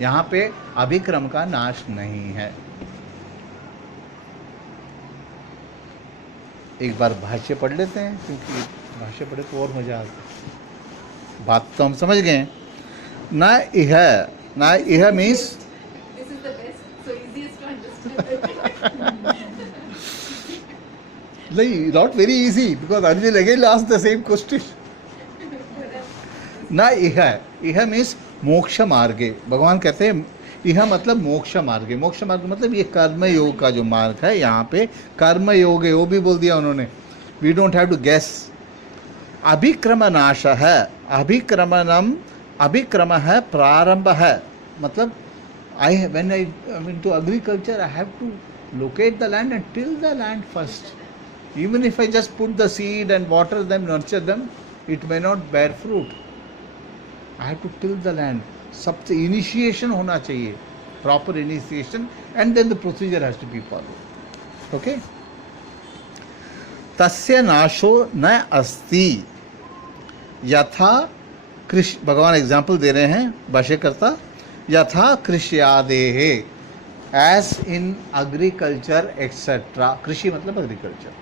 यहाँ पे अभिक्रम का नाश नहीं है। एक बार भाष्य पढ़ लेते हैं, क्योंकि भाष्य पढ़े तो और मजा आता है। बात तो हम समझ गए। न इह means This is the best, so easiest to understand. नहीं, not very easy, because Arjun again asked the same question. न इह मीन्स मोक्ष मार्गे, भगवान कहते हैं यह मतलब मोक्ष मार्ग। मोक्ष मार्ग मतलब ये कर्म योग का जो मार्ग है, यहाँ पे कर्म योग है, वो भी बोल दिया उन्होंने। We don't have to guess. अभिक्रम नाश है, अभिक्रम है, प्रारंभ है, मतलब when I mean to agriculture I have to locate the land and till the land first. Even if I just put the seed and water them, nurture them, it may not bear fruit. I have to till the land. सबसे initiation होना चाहिए, proper initiation, and then the procedure has to be follow. Okay. तस्य नाशो न अस्ति यथा कृषि, भगवान example दे रहे हैं भाष्यकर्ता, यथा कृष्यादेः, एज इन एग्रीकल्चर एक्सेट्रा। कृषि मतलब एग्रीकल्चर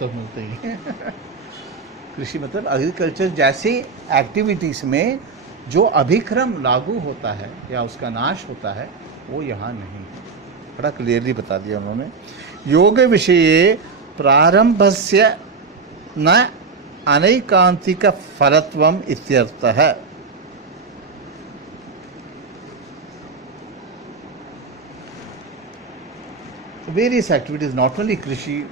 तो मिलते ही है। कृषि मतलब एग्रीकल्चर जैसी एक्टिविटीज़ में जो अभिक्रम लागू होता है या उसका नाश होता है, वो यहाँ नहीं है। बड़ा क्लियरली बता दिया उन्होंने। योग विषये प्रारंभस्य न अनैकांतिक फलत्वम इत्यर्थः। Various activities, not only Krishi,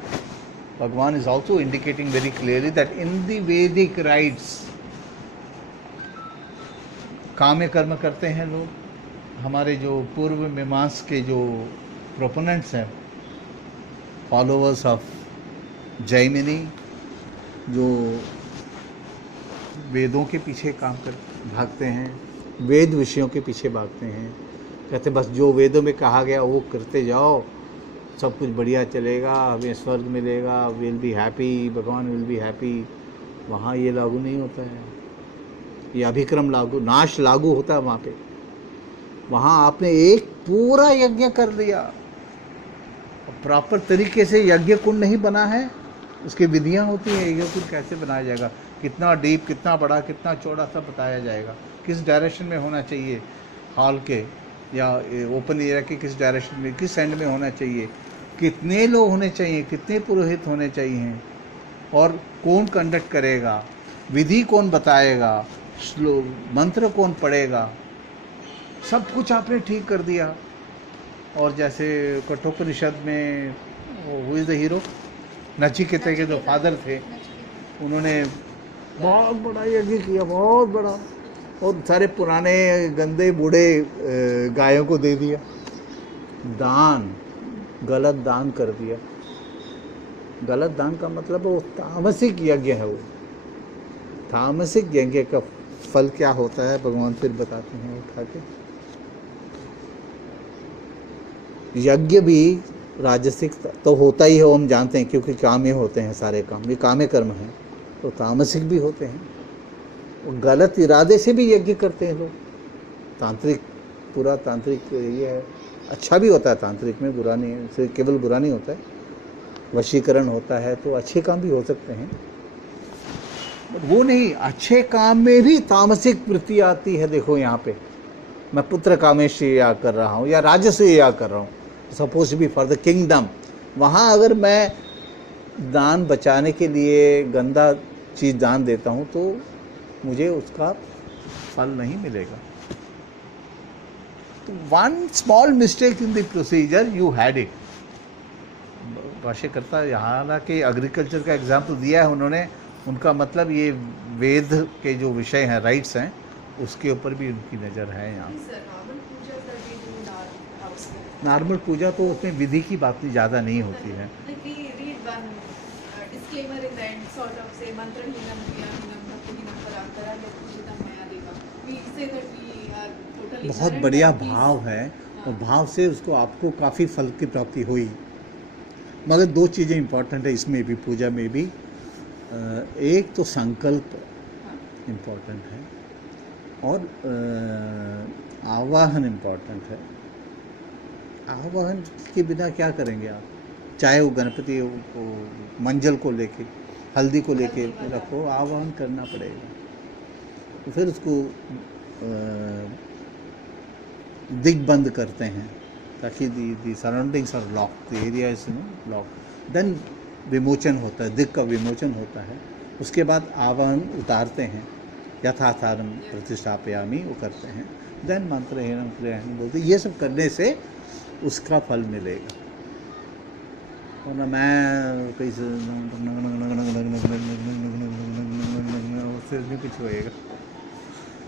Bhagavan is also indicating very clearly that in the Vedic rites, काम्य कर्म करते हैं लोग। हमारे जो पूर्व मीमांस के जो प्रोपोनेंट्स हैं, फॉलोअर्स ऑफ जैमिनी, जो वेदों के पीछे काम कर भागते हैं, वेद विषयों के पीछे भागते हैं, कहते बस जो वेदों में कहा गया वो करते जाओ, सब कुछ बढ़िया चलेगा, हमें स्वर्ग मिलेगा, विल बी हैप्पी, भगवान विल बी हैप्पी। वहाँ ये लागू नहीं होता है। ये अभिक्रम लागू, नाश लागू होता है वहाँ पे। वहाँ आपने एक पूरा यज्ञ कर लिया, प्रॉपर तरीके से यज्ञ कुंड नहीं बना है, उसकी विधियाँ होती हैं। यज्ञ कुंड कैसे बनाया जाएगा, कितना डीप, कितना बड़ा, कितना चौड़ा, सब बताया जाएगा। किस डायरेक्शन में होना चाहिए, हॉल के या ओपन एरिया के किस डायरेक्शन में, किस एंड में होना चाहिए, कितने लोग होने चाहिए, कितने पुरोहित होने चाहिए, और कौन कंडक्ट करेगा, विधि कौन बताएगा, श्लोक मंत्र कौन पढ़ेगा, सब कुछ आपने ठीक कर दिया। और जैसे कठोपनिषद में who is the hero, Nachiketa के जो फादर थे, उन्होंने बहुत बड़ा यज्ञ किया, बहुत बड़ा, और सारे पुराने गंदे बूढ़े गायों को दे दिया दान, गलत दान कर दिया। गलत दान का मतलब वो तामसिक यज्ञ है। वो तामसिक यज्ञ का फल क्या होता है भगवान फिर बताते हैं उठा के। यज्ञ भी राजसिक तो होता ही है, वो हम जानते हैं, क्योंकि काम्य होते हैं सारे काम, ये काम्य कर्म हैं, तो तामसिक भी होते हैं। और गलत इरादे से भी यज्ञ करते हैं लोग। तांत्रिक, पूरा तांत्रिक ये है, अच्छा भी होता है तांत्रिक में, बुरा नहीं है, सिर्फ केवल बुरा नहीं होता है, वशीकरण होता है, तो अच्छे काम भी हो सकते हैं। वो नहीं, अच्छे काम में भी तामसिक वृत्ति आती है। देखो यहाँ पे मैं पुत्र कामेश याग कर रहा हूँ या राजस्व याग कर रहा हूँ, suppose to be for the kingdom. वहाँ अगर मैं दान बचाने के लिए गंदा चीज़ दान देता हूँ तो मुझे उसका फल नहीं मिलेगा। तो one small mistake in the procedure, you had it. भाष्यकर्ता हालांकि एग्रीकल्चर का एग्जाम्पल दिया है उन्होंने, उनका मतलब ये वेद के जो विषय हैं, राइट्स हैं, उसके ऊपर भी उनकी नज़र है यहाँ। Sir, normal pujas that we do in our house. Normal puja तो उसमें विधि की बात ज़्यादा नहीं होती है। Like we read one disclaimer in the end, sort of say mantrahinam kriyahinam bhaktihinam parantara yat pujitam maya deva. We say that we are totally बहुत ignorant बढ़िया and please- भाव है और भाव से उसको आपको काफ़ी फल की प्राप्ति हुई। मगर दो चीज़ें इम्पोर्टेंट है इसमें भी, पूजा में भी। एक तो संकल्प इम्पोर्टेंट है और आवाहन इम्पोर्टेंट है। आवाहन के बिना क्या करेंगे आप? चाहे वो गणपति को मंजल को लेके, हल्दी को लेके रखो, आवाहन करना पड़ेगा। तो फिर उसको दिग्बंद करते हैं ताकि the surroundings are lock, the area is lock. Then विमोचन होता है, दिग्ग का विमोचन होता है। उसके बाद आवाहन उतारते हैं, यथाथारम प्रतिष्ठापयामी, वो करते हैं। देन मंत्रहीनम क्रियाहीनम बोलते हैं। ये सब करने से उसका फल मिलेगा। और ना मैं कहीं से उससे नहीं कुछ होएगा,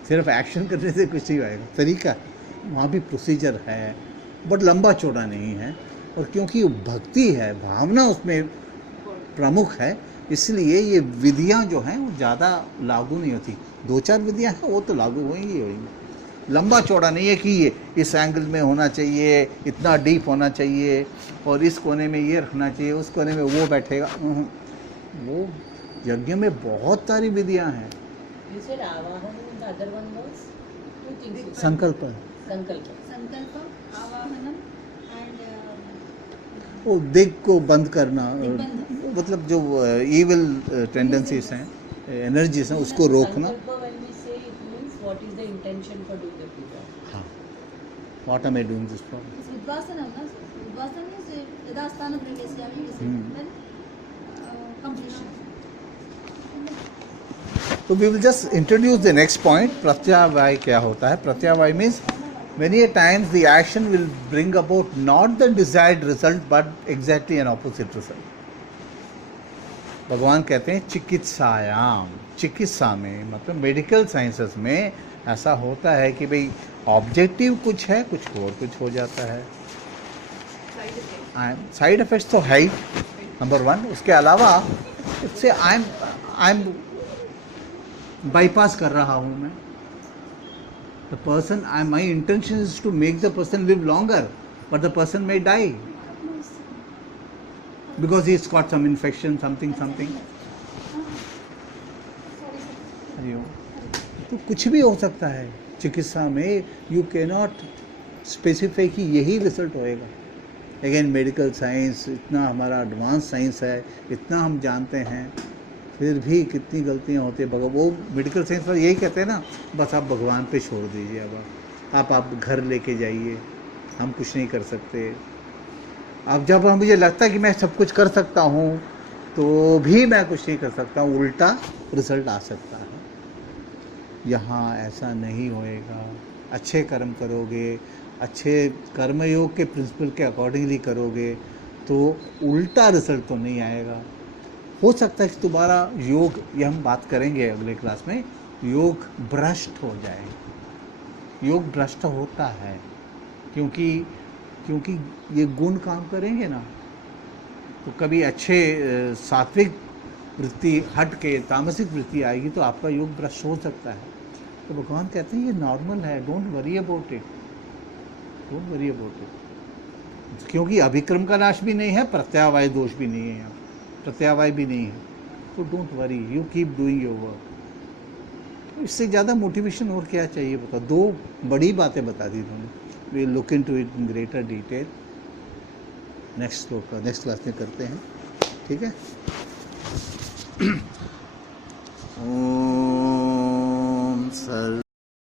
सिर्फ एक्शन करने से कुछ नहीं होएगा। तरीका वहाँ भी प्रोसीजर है, बट लंबा चौड़ा नहीं है। और क्योंकि भक्ति है, भावना उसमें प्रमुख है, इसलिए ये विधियाँ जो हैं वो ज़्यादा लागू नहीं होती। दो चार विधियाँ हैं वो तो लागू होंगी ही होंगी। लंबा चौड़ा नहीं है कि ये इस एंगल में होना चाहिए, इतना डीप होना चाहिए, और इस कोने में ये रखना चाहिए, उस कोने में वो बैठेगा। वो यज्ञ में बहुत सारी विधियाँ हैं। You said आवाहन, the other one was two things. you said. संकल्प, संकल्प. संकल्पम, आवाहनम एंड वो दिग को बंद करना, दिग्बंधन। मतलब जो इविल टेंडेंसीज हैं, एनर्जीज हैं, उसको रोकना। संकल्प when we say it means what is the intention for doing the puja. हाँ, what am I doing this for? उद्वासनम ना, उद्वासन इज यदा स्थान प्रवेशयामि, देन कंप्लीशन। तो we will just introduce the next point. प्रत्यावाय क्या होता है? प्रत्यावाय means many a times the action will bring about not the desired result but exactly an opposite result. भगवान कहते हैं चिकित्सायाम, चिकित्सा में मतलब मेडिकल साइंसेस में ऐसा होता है कि भाई ऑब्जेक्टिव कुछ है, कुछ और कुछ हो जाता है। Side effect. साइड इफेक्ट्स तो है ही नंबर वन। उसके अलावा इससे आई एम बाईपास कर रहा हूँ मैं। The person, my intention is to make the person live longer, but the person may die because he's got some infection, something. तो कुछ भी हो सकता है चिकित्सा में। यू कैनॉट स्पेसिफाई कि यही रिजल्ट होएगा। अगेन मेडिकल साइंस इतना हमारा एडवांस साइंस है, इतना हम जानते हैं, फिर भी कितनी गलतियाँ होती है। वो मेडिकल साइंस पर यही कहते हैं ना, बस आप भगवान पे छोड़ दीजिए, अब आप घर लेके जाइए, हम कुछ नहीं कर सकते। अब जब मुझे लगता है कि मैं सब कुछ कर सकता हूँ तो भी मैं कुछ नहीं कर सकता हूँ, उल्टा रिजल्ट आ सकता है। यहाँ ऐसा नहीं होएगा। अच्छे कर्म करोगे, अच्छे कर्मयोग के प्रिंसिपल के अकॉर्डिंगली करोगे तो उल्टा रिजल्ट तो नहीं आएगा। हो सकता है कि तुम्हारा योग, ये हम बात करेंगे अगले क्लास में, योग भ्रष्ट हो जाए। योग भ्रष्ट होता है क्योंकि ये गुण काम करेंगे ना, तो कभी अच्छे सात्विक वृत्ति हट के तामसिक वृत्ति आएगी तो आपका योग भ्रष्ट हो सकता है। तो भगवान कहते हैं ये नॉर्मल है, don't worry about it, don't worry about it. क्योंकि अभिक्रम का नाश भी नहीं है, प्रत्यावाय दोष भी नहीं है, यहाँ प्रत्यावाय भी नहीं है। तो don't worry, you keep doing your work. इससे ज़्यादा मोटिवेशन और क्या चाहिए बताओ? दो बड़ी बातें बता दी उन्होंने। We look into it in greater detail next class में करते हैं, ठीक है।